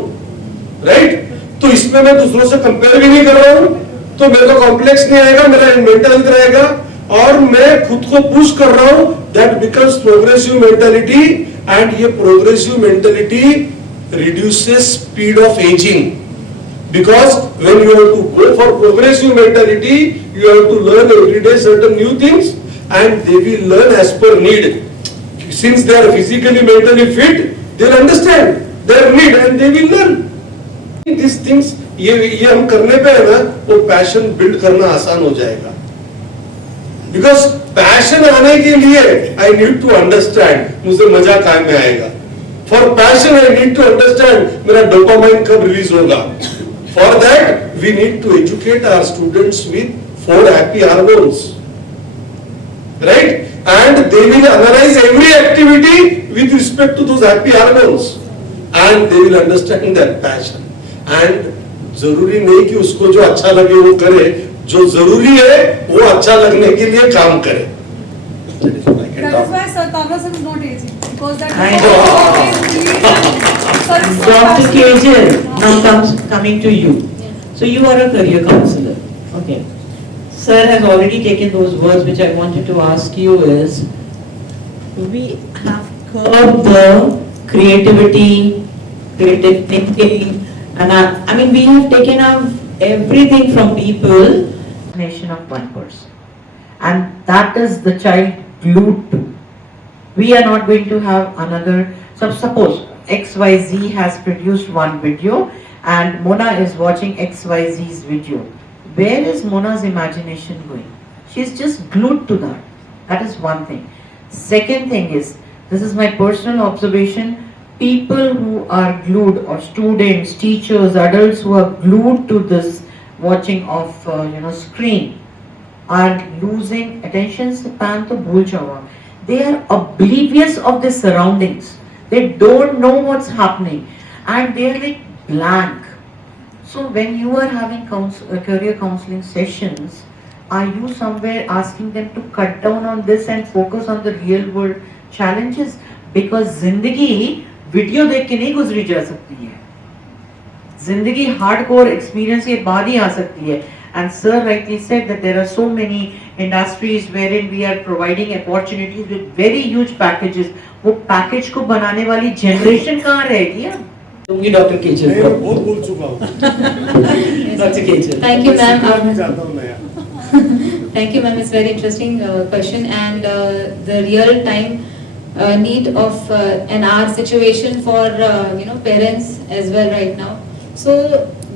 right? तो इसमें मैं दूसरों से कंपेयर भी नहीं कर रहा हूं, तो मेरे को कॉम्प्लेक्स नहीं आएगा, मेरा मेंटल हेल्थ रहेगा और मैं खुद को पुश कर रहा हूं. That becomes progressive mentality, and ये progressive mentality reduces speed of ageing. Because when you have to go for progressive mentality, you have to learn every day certain new things, and they will learn as per need. Since they are physically, mentally fit, they will understand their need and they will learn. These things, ये हम करने पे है ना, वो passion build करना आसान हो जाएगा. Because पैशन आने के लिए I need to understand मुझे मजा कहाँ में आएगा. For passion I need to understand मेरा डोपामाइन कब रिलीज होगा. For that, we need to educate our students with 4 happy hormones, right? And they will analyze every activity with respect to those happy hormones, and they will understand their passion. And जरूरी नहीं कि उसको जो अच्छा लगे वो करे, जो जरूरी है वो अच्छा लगने के लिए काम करे. That is why Sir Kamlasam is not aging, because that I is Dr. Kejal, now coming to you. So you are a career counselor. Okay. Sir has already taken those words which I wanted to ask you is, we have curbed the creativity, creative thinking, and I mean we have taken out everything from people. Nation of one person. And that is the child glued to. We are not going to have another. So suppose XYZ has produced one video and Mona is watching XYZ's video. Where is Mona's imagination going? She's just glued to that. That is one thing. Second thing is, this is my personal observation, people who are glued, or students, teachers, adults who are glued to this watching of screen, are losing attention span to bhul jawa. They are oblivious of their surroundings. They don't know what's happening and they are like blank. So when you are having career counseling sessions, are you somewhere asking them to cut down on this and focus on the real world challenges? Because जिंदगी video देख के नहीं गुजरी जा सकती है, जिंदगी hardcore experience के बाद ही आ सकती है. And sir rightly said that there are so many industries wherein we are providing opportunities with very huge packages. वो पैकेज को बनाने वाली जनरेशन कहाँ रहेगी? दूंगी डॉक्टर केजल मैं को. बहुत बोल चुका हूँ. Doctor Kejal. Thank you, ma'am. मैं चाहता हूँ नया. Thank you, ma'am. It's very interesting question, and the real time need of an hour situation for parents as well right now. So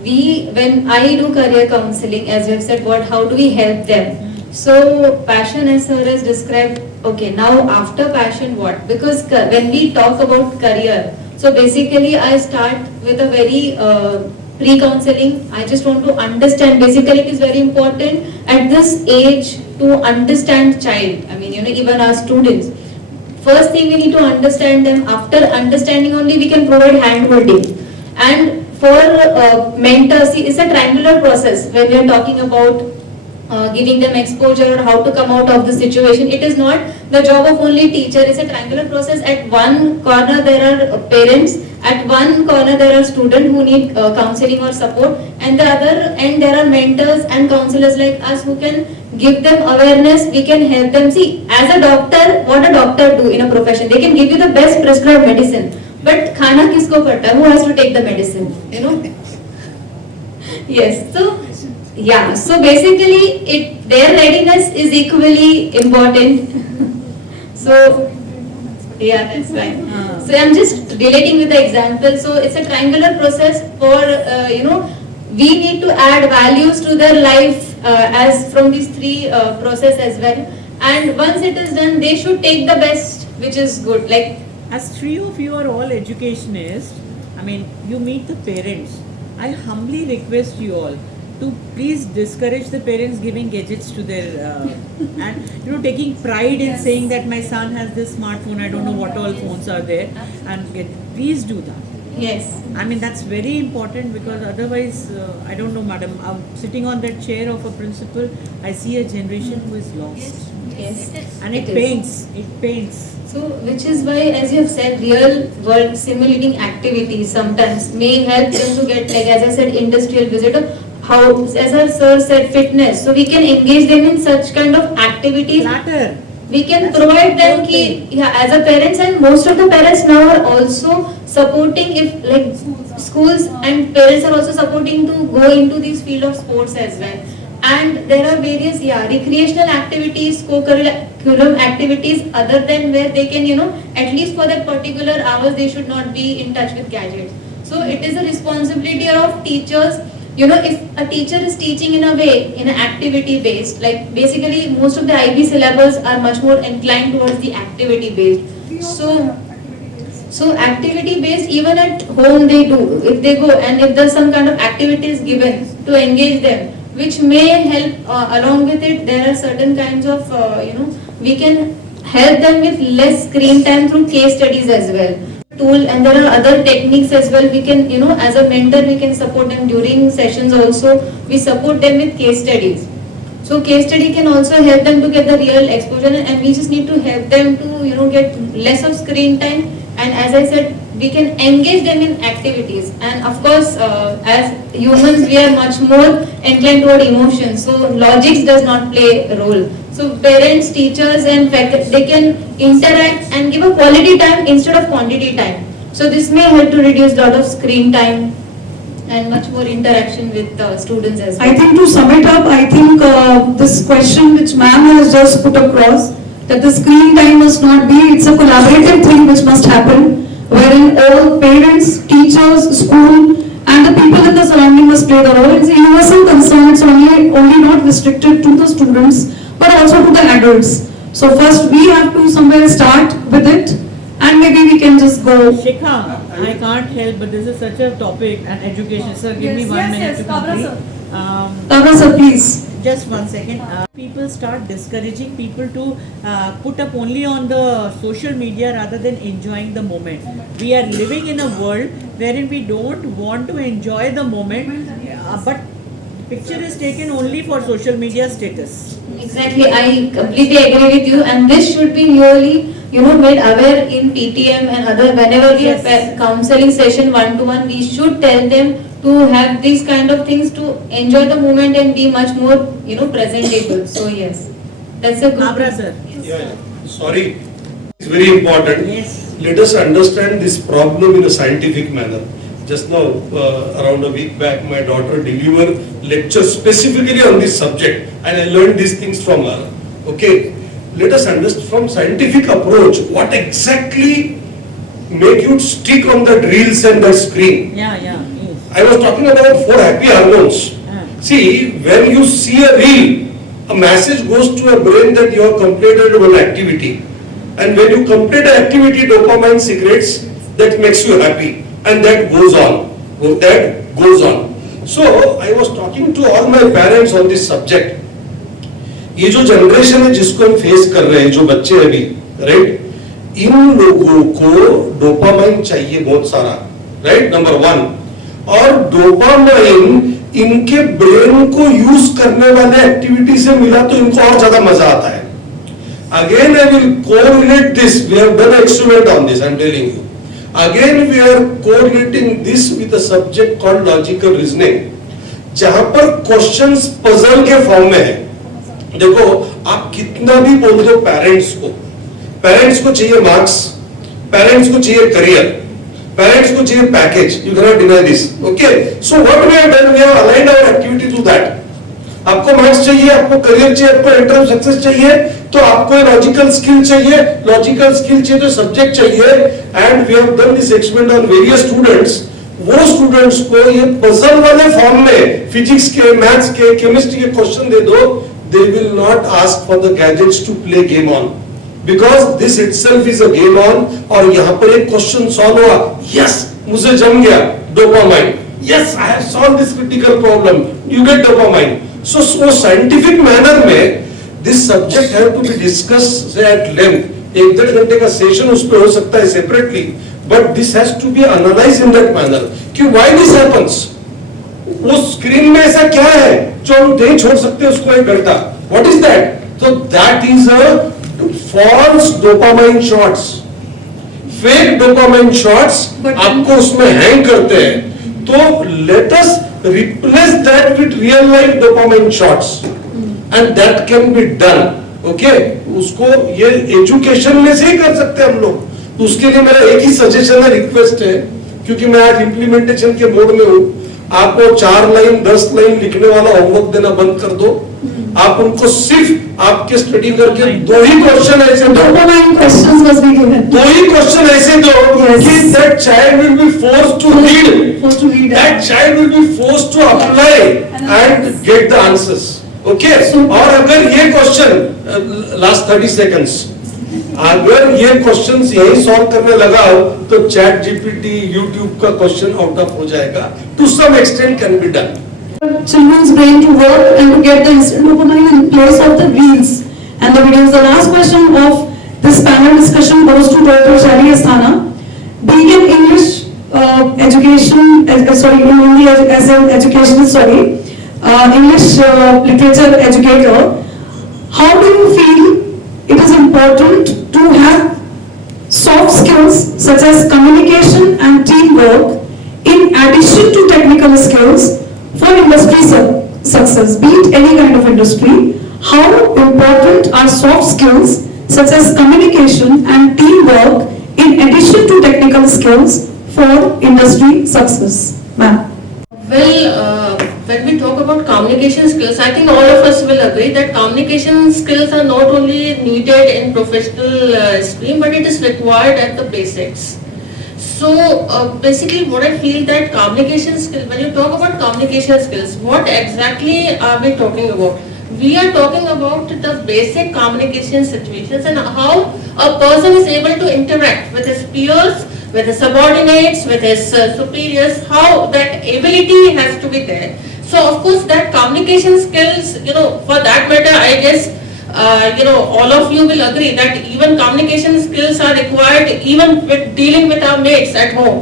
when I do career counseling, as you have said, how do we help them? So passion, as sir has described. Okay, now after passion, what? Because when we talk about career, so basically I start with a very pre-counseling. I just want to understand. Basically, it is very important at this age to understand child. I mean, even our students. First thing we need to understand them. After understanding only, we can provide hand-holding. And for mentors, see, it's a triangular process when we are talking about giving them exposure or how to come out of the situation. It is not the job of only teacher. It's a triangular process. At one corner there are parents, at one corner there are students who need counseling or support, and the other end there are mentors and counselors like us who can give them awareness. We can help them. See, as a doctor, what a doctor do in a profession, they can give you the best prescribed medicine, but khana kisko padta hai? Who has to take the medicine? Yes. So yeah. So basically, their readiness is equally important. So yeah, that's fine. So I'm just relating with the example. So it's a triangular process for we need to add values to their life as from these three process as well. And once it is done, they should take the best, which is good. Like, as three of you are all educationists, I mean, you meet the parents. I humbly request you all to please discourage the parents giving gadgets to their and taking pride in saying that my son has this smartphone. I don't know what all phones are there, and please do that. yes. I mean, that's very important, because otherwise, I don't know, madam, I'm sitting on that chair of a principal, I see a generation who is lost. Yes. And it is. pains, it pains. So, which is why, as you have said, real world simulating activities sometimes may help them to get, like as I said, industrial visit, or how, as our sir said, fitness. So we can engage them in such kind of activities. Flatter. We can provide them ki, yeah, as a parents, and most of the parents now are also supporting, if like schools and parents are also supporting to go into this field of sports as well. And there are various recreational activities, co-curriculum activities other than where they can, at least for that particular hours they should not be in touch with gadgets. So it is a responsibility of teachers. If a teacher is teaching in a way, in an activity based, like basically most of the IB syllabus are much more inclined towards the activity based. So activity based, even at home they do. If they go and if there's some kind of activities given to engage them, which may help along with it, there are certain kinds of, we can help them with less screen time through case studies as well. Tool, and there are other techniques as well. We can, as a mentor, we can support them during sessions also. We support them with case studies. So case study can also help them to get the real exposure, and we just need to help them to, get less of screen time. And as I said, we can engage them in activities. And of course, as humans, we are much more inclined toward emotions. So logic does not play a role. So parents, teachers and faculty, they can interact and give a quality time instead of quantity time. So this may help to reduce a lot of screen time and much more interaction with students as well. I think to sum it up, I think this question which ma'am has just put across, that the screen time must not be, it's a collaborative thing which must happen, wherein all parents, teachers, school and the people in the surrounding must play the role. It's a universal concern, it's only not restricted to the students but also to the adults. So first we have to somewhere start with it, and maybe we can just go. Shikha, I can't help, but this is such a topic, and education. Sir, give me 1 minute to complete. Tara sir, please. Just 1 second. People start discouraging people to put up only on the social media rather than enjoying the moment. We are living in a world wherein we don't want to enjoy the moment, but Picture is taken only for social media status. Exactly, I completely agree with you, and this should be really, made aware in PTM and other, whenever we have counseling session one-to-one, we should tell them to have these kind of things to enjoy the moment and be much more, presentable. So yes, that's a good. Abra sir. Yeah, sorry, it's very important. Yes. Let us understand this problem in a scientific manner. Just now, around a week back, my daughter delivered lecture specifically on this subject, and I learned these things from her. Okay, let us understand from scientific approach what exactly make you stick on the reels and the screen. Yeah, yes. I was talking about 4 happy hormones. See, when you see a reel, a message goes to your brain that you have completed one activity. And when you complete an activity, dopamine secretes that makes you happy. And that goes on. That goes on. So, I was talking to all my parents on this subject. ये जो generation है जिसको हम face कर रहे हैं, जो बच्चे हैं अभी, राइट, इन लोगों को डोपामाइन चाहिए बहुत सारा, राइट, नंबर 1. और डोपामाइन इनके ब्रेन को यूज करने वाले एक्टिविटी से मिला तो इनको और ज्यादा मजा आता है. Again, I will correlate this. We have done an experiment on this. I am telling you. Again, we are correlating this with a subject called logical reasoning, जहां पर क्वेश्चंस पजल के फॉर्म में है. देखो, आप कितना भी बोल दो पेरेंट्स को चाहिए मार्क्स, पेरेंट्स को चाहिए करियर, पेरेंट्स को चाहिए package. You can not deny this. Okay, so what we have done, we have aligned our activity to that. आपको मार्क्स चाहिए, आपको करियर चाहिए, आपको एंटर सक्सेस चाहिए, तो आपको लॉजिकल स्किल चाहिए, लॉजिकल स्किल चाहिए तो सब्जेक्ट चाहिए. And we have done this experiment on various students. वो स्टूडेंट्स को ये पजल वाले फॉर्म में फिजिक्स के, मैथ्स के, केमिस्ट्री के क्वेश्चन दे दो, they will not ask for the gadgets to play game on, because this itself is a game on. और यहाँ पर एक क्वेश्चन सॉल्व हुआ, यस मुझे जम गया, dopamine. Yes I have solve this critical problem, you get dopamine. So scientific manner में this subject have to be discussed at length. 1-1.5 घंटे का सेशन उस पे हो सकता है separately, but this has to be analysed in that manner कि why this happens. उस स्क्रीन में ऐसा क्या है जो हम नहीं छोड़ सकते उसको 1 घंटा. What is that? So that is a false dopamine shots. Fake dopamine shots आपको उसमें हैंग करते हैं. तो let us replace that with real life dopamine shots, and that can be done. Okay? उसको ये एजुकेशन में से ही कर सकते हैं हम लोग. तो उसके लिए मेरा एक ही सजेशन है, रिक्वेस्ट है, क्योंकि मैं आज इम्प्लीमेंटेशन के मोड में हूँ. आपको 4 लाइन 10 लाइन लिखने वाला होमवर्क देना बंद कर दो. आप उनको सिर्फ आपके स्टडी करके 2 ही क्वेश्चन ऐसे दो, Dopamine questions must be given. 2 he question ऐसे दो कि that child will be forced to read. Forced to read. That child will be forced to apply and get the answers. Okay? और अगर ये question last 30 seconds, अगर ये questions यही solve करने लगाओ तो चैट जीपीटी, यूट्यूब का क्वेश्चन आउट ऑफ हो जाएगा. To some extent can be done. Children's brain to work and to get the instant dopamine in place of the reels and the videos. The last question of this panel discussion goes to Dr. Shali Asthana. Being an English as an educationist, English literature educator, how do you feel it is important to have soft skills such as communication and teamwork in addition to technical skills for industry success, be it any kind of industry? How important are soft skills such as communication and teamwork in addition to technical skills for industry success? Ma'am. Well, when we talk about communication skills, I think all of us will agree that communication skills are not only needed in professional stream, but it is required at the basics. So basically what I feel that communication skills, when you talk about communication skills, what exactly are we talking about? We are talking about the basic communication situations and how a person is able to interact with his peers, with his subordinates, with his superiors, how that ability has to be there. So of course that communication skills, for that matter, I guess all of you will agree that even communication skills are required even with dealing with our mates at home.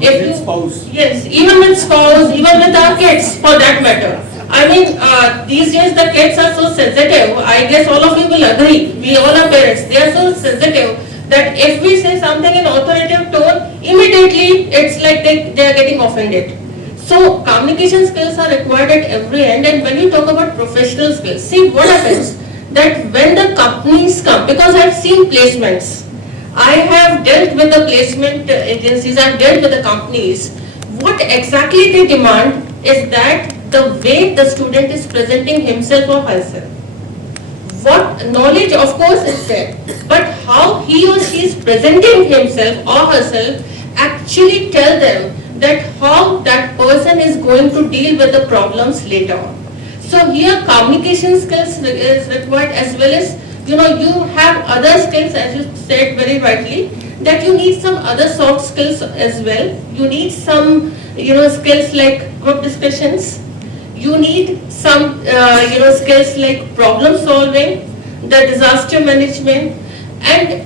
If With you- spouse. Yes, even with spouse, even with our kids for that matter. I mean, these days the kids are so sensitive, I guess all of you will agree, we all are parents, they are so sensitive that if we say something in authoritative tone, immediately it's like they are getting offended. So communication skills are required at every end, and when you talk about professional skills, see what happens that when the companies come, because I've seen placements, I have dealt with the placement agencies, I've dealt with the companies. What exactly they demand is that the way the student is presenting himself or herself. What knowledge of course is there, but how he or she is presenting himself or herself actually tell them that how that person is going to deal with the problems later on. So here communication skills is required, as well as you have other skills, as you said very rightly, that you need some other soft skills as well. You need some skills like group discussions. You need some skills like problem solving, the disaster management, and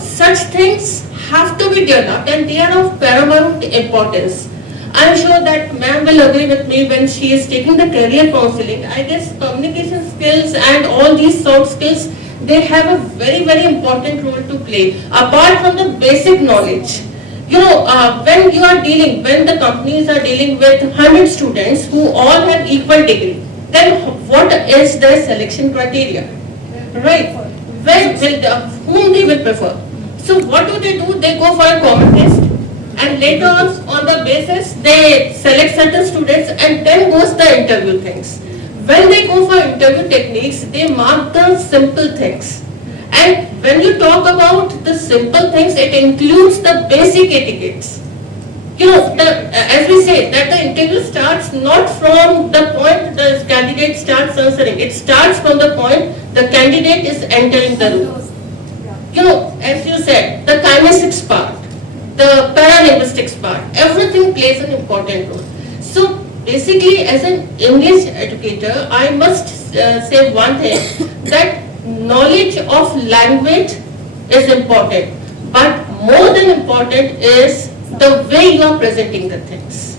such things have to be developed, and they are of paramount importance. I'm sure that ma'am will agree with me when she is taking the career counseling. I guess communication skills and all these soft skills, they have a very, very important role to play. Apart from the basic knowledge, when the companies are dealing with 100 students who all have equal degree, then what is their selection criteria? Right? Whom they will prefer? So what do? They go for a common test, and later on the basis they select certain students, and then goes the interview things. When they go for interview techniques, they mark the simple things. And when you talk about the simple things, it includes the basic etiquettes. As we say, that the interview starts not from the point the candidate starts answering. It starts from the point the candidate is entering the room. As you said, the kinesics part, the paralinguistics part, everything plays an important role. So basically, as an English educator, I must say one thing, that knowledge of language is important, but more than important is the way you are presenting the things.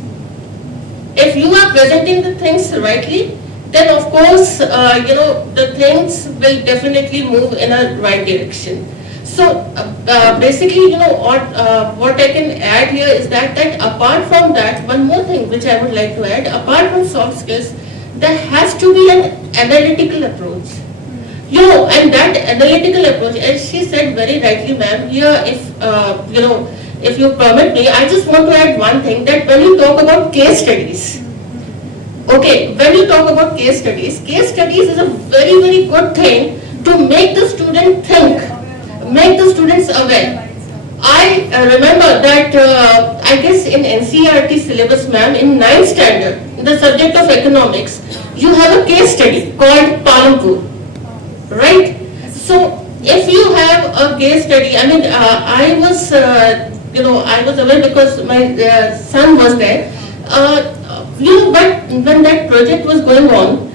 If you are presenting the things rightly, then of course, the things will definitely move in a right direction. So basically, what I can add here is that apart from that, one more thing which I would like to add, apart from soft skills, there has to be an analytical approach. And that analytical approach, as she said very rightly, ma'am, here if you permit me, I just want to add one thing, that when you talk about case studies, okay, when you talk about case studies is a very, very good thing to make the student think, make the students aware. I remember that I guess in NCERT syllabus, ma'am, in 9th standard, in the subject of economics, you have a case study called Palanpur, right? So if you have a case study, I mean, I was aware because my son was there. But when that project was going on,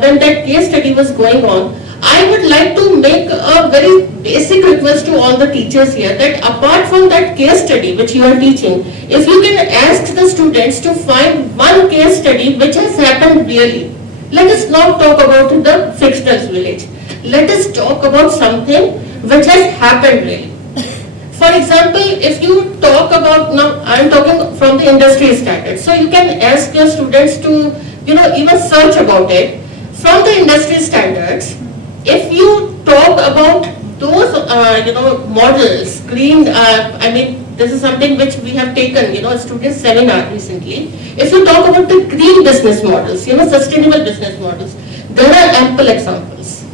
when that case study was going on, I would like to make a very basic request to all the teachers here, that apart from that case study which you are teaching, if you can ask the students to find one case study which has happened really. Let us not talk about the fictional village. Let us talk about something which has happened really. For example, if you talk about, now I am talking from the industry standard, so you can ask your students to, even search about it. From the industry standards, if you talk about those, models, green, this is something which we have taken, a student seminar recently. If you talk about the green business models, sustainable business models, there are ample examples.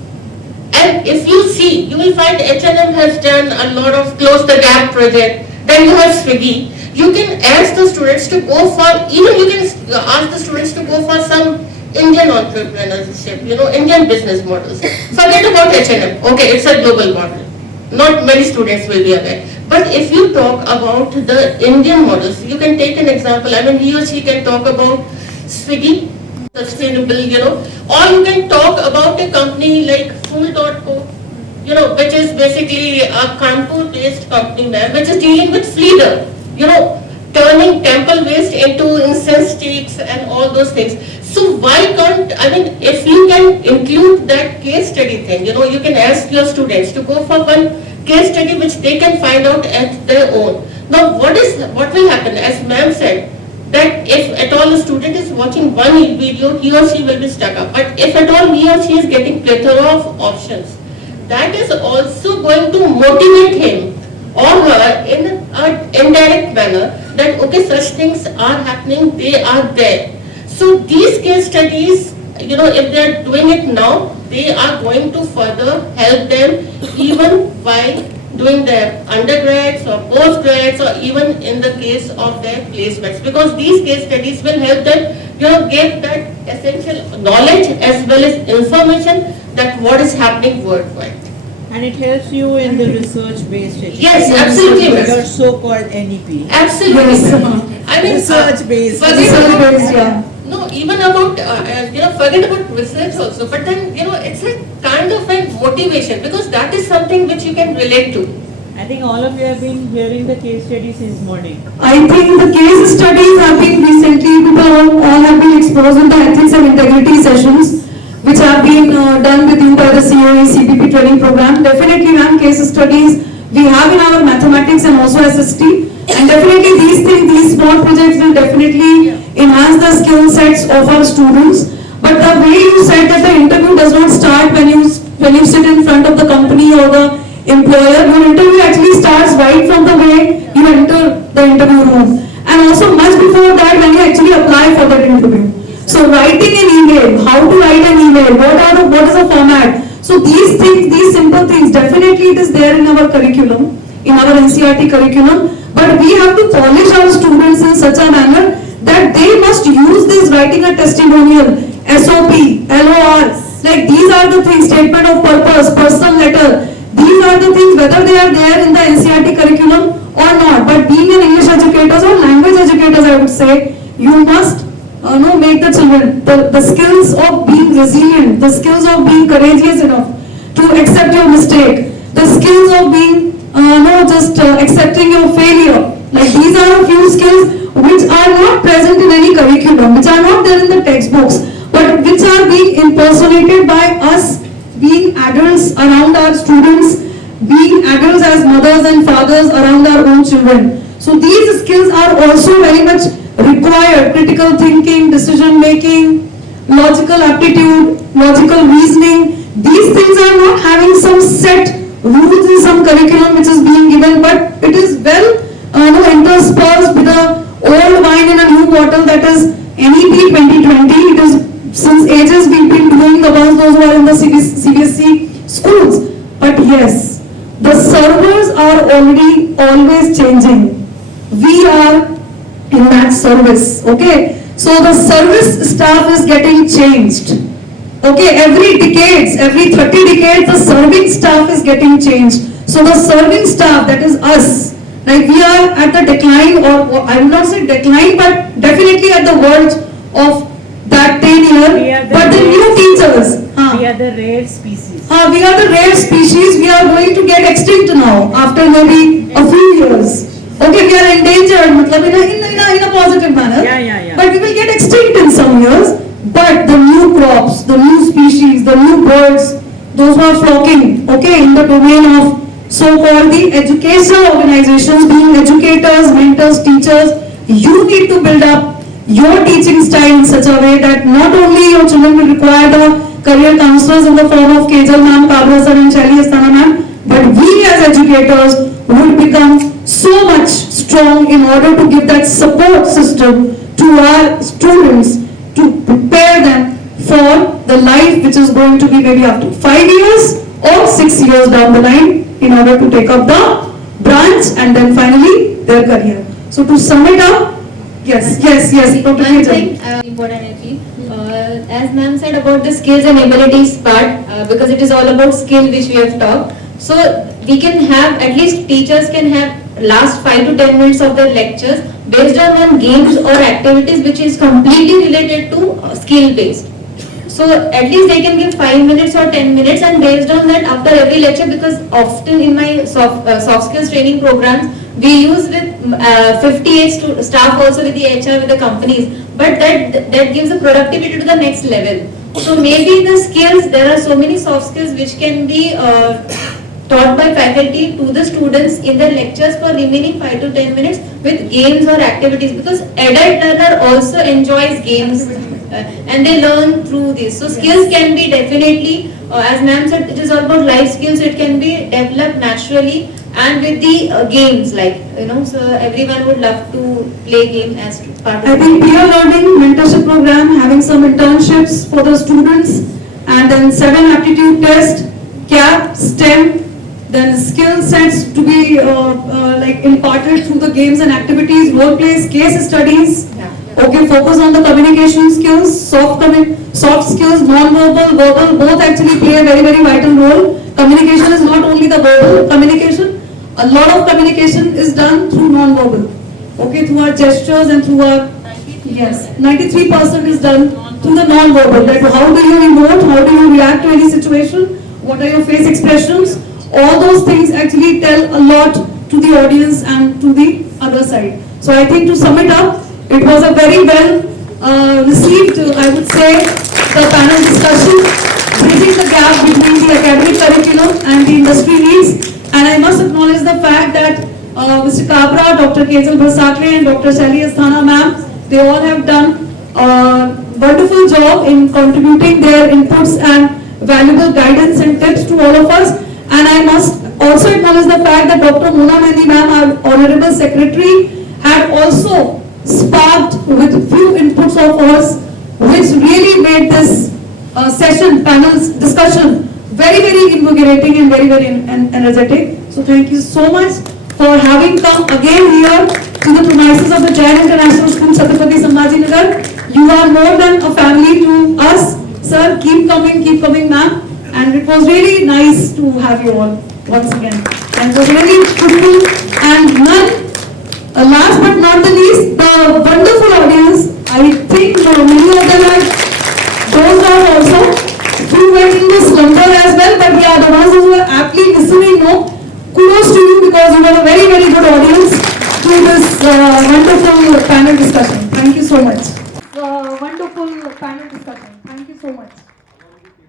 And if you see, you will find H&M has done a lot of Close the Gap project. Then you have Swiggy. You can ask the students to go for, even you can ask the students to go for some Indian entrepreneurship, Indian business models. Forget about H&M. Okay, it's a global model. Not many students will be aware. But if you talk about the Indian models, you can take an example. I mean, he or she can talk about Swiggy, sustainable, or you can talk about a company like Fool.co, which is basically a Kanpur-based company, ma'am, which is dealing with Fleeder. turning temple waste into incense sticks and all those things. So why can't, I mean, if you can include that case study thing, you know, you can ask your students to go for one case study which they can find out at their own. Now what will happen, as ma'am said, that if at all a student is watching one video, he or she will be stuck up. But if at all he or she is getting plethora of options, that is also going to motivate him or her in an indirect manner that okay, such things are happening, they are there. So these case studies, you know, if they are doing it now, they are going to further help them even while doing their undergrads or postgrads or even in the case of their placements, because these case studies will help them, you know, give that essential knowledge as well as information that what is happening worldwide. And it helps you in the research-based education. Yes, absolutely, Your ma'am. so-called NEP. Absolutely. Yes, ma'am. I mean, Research-based. forget Research-based, about, yeah. no, even about, you know, forget about research also, but then, you know, it's a kind of a motivation because that is something which you can relate to. I think all of you have been hearing the case study since morning. I think the case studies have been recently, people all have been exposed in the ethics and integrity sessions, which have been done with you by the COE CPP training program. Definitely, ma'am, case studies we have in our mathematics and also SST. And definitely these things, these small projects will definitely enhance the skill sets of our students. But the way you said that the interview does not start when you sit in front of the company or the employer, your interview actually starts right from the way you enter the interview room. And also much before that when you actually apply for that interview. So writing an email, how to write an email, what is the format. So these things, these simple things, definitely it is there in our curriculum, in our NCERT curriculum. But we have to polish our students in such a manner that they must use this writing a testimonial, SOP, LOR. Like these are the things, statement of purpose, personal letter. These are the things whether they are there in the NCERT curriculum or not. But being an English educators or language educators, I would say, you must make the children the skills of being resilient, the skills of being courageous enough to accept your mistake, the skills of being accepting your failure. Like these are a few skills which are not present in any curriculum, which are not there in the textbooks, but which are being impersonated by us being adults around our students, being adults as mothers and fathers around our own children. So these skills are also very much required: critical thinking, decision making, logical aptitude, logical reasoning. These things are not having some set rules in some curriculum which is being given, but it is well interspersed with the old wine in a new bottle, that is NEP 2020. It is since ages we've been doing the ones those who are in the CBSE schools. But yes, the servers are already always changing. We are in that service, okay? So the service staff is getting changed. Okay, every decades, every 30 decades, the serving staff is getting changed. So the serving staff, that is us, like we are at the decline, or I would not say decline, but definitely at the verge of that 10 year. But the new teachers, We are the rare species. we are the rare species. We are going to get extinct now after maybe a few years. Okay, we are endangered, in a positive manner. Yeah. But we will get extinct in some years. But the new crops, the new species, the new birds, those who are flocking, okay, in the domain of so-called the educational organizations, being educators, mentors, teachers, you need to build up your teaching style in such a way that not only your children will require the career counselors in the form of Kejal ma'am, Kabra sir and Shali Asthana ma'am, but we as educators would become so much strong in order to give that support system to our students to prepare them for the life which is going to be maybe after 5 years or 6 years down the line in order to take up the branch and then finally their career. So to sum it up, yes, Dr. One Kejal. thing important I feel, as ma'am said about the skills and abilities part, because it is all about skill which we have talked. So we can have, at least teachers can have last 5 to 10 minutes of their lectures based on games or activities which is completely related to skill based. So at least they can give 5 minutes or 10 minutes, and based on that after every lecture, because often in my soft skills training programs We use with 58 staff also with the HR with the companies, but that gives a productivity to the next level. So maybe the skills, there are so many soft skills which can be taught by faculty to the students in their lectures for remaining 5 to 10 minutes with games or activities, because adult learner also enjoys games and they learn through this. So skills can be definitely, as ma'am said, it is all about life skills, so it can be developed naturally and with the games, like, so everyone would love to play game as part of I think peer learning, mentorship program, having some internships for the students, and then 7 aptitude test, CAP, STEM, then skill sets to be like imparted through the games and activities, workplace, case studies. Okay, focus on the communication skills, soft skills, non-verbal, verbal, both actually play a very, very vital role. Communication is not only the verbal communication, a lot of communication is done through non-verbal. Okay, through our gestures and through our, yes, 93% is done through the non-verbal. That how do you emote, how do you react to any situation, what are your face expressions, all those things actually tell a lot to the audience and to the other side. So I think to sum it up, it was a very well received, I would say, the panel discussion, bridging the gap between the academic curriculum and the industry needs. And I must acknowledge the fact that Mr. Kabra, Dr. Kejal Bharsakre and Dr. Shelly Asthana ma'am, they all have done a wonderful job in contributing their inputs and valuable guidance and tips to all of us. And I must also acknowledge the fact that Dr. Mona Mehndi ma'am, our Honorable Secretary, had also sparked with few inputs of ours, which really made this session, panel's discussion, very, very invigorating and very, very energetic. So thank you so much for having come again here to the premises of the Jain International School, Chhatrapati Sambhaji Nagar. You are more than a family to us, sir. Keep coming, ma'am. And it was really nice to have you all once again. And it was really fruitful. And last but not the least, the wonderful audience. I think many of them had dozed off also. Few went in the slumber as well, but yeah, the ones who were aptly listening, kudos to you, because you were a very, very good audience to this wonderful panel discussion. Thank you so much. Wonderful panel discussion. Thank you so much.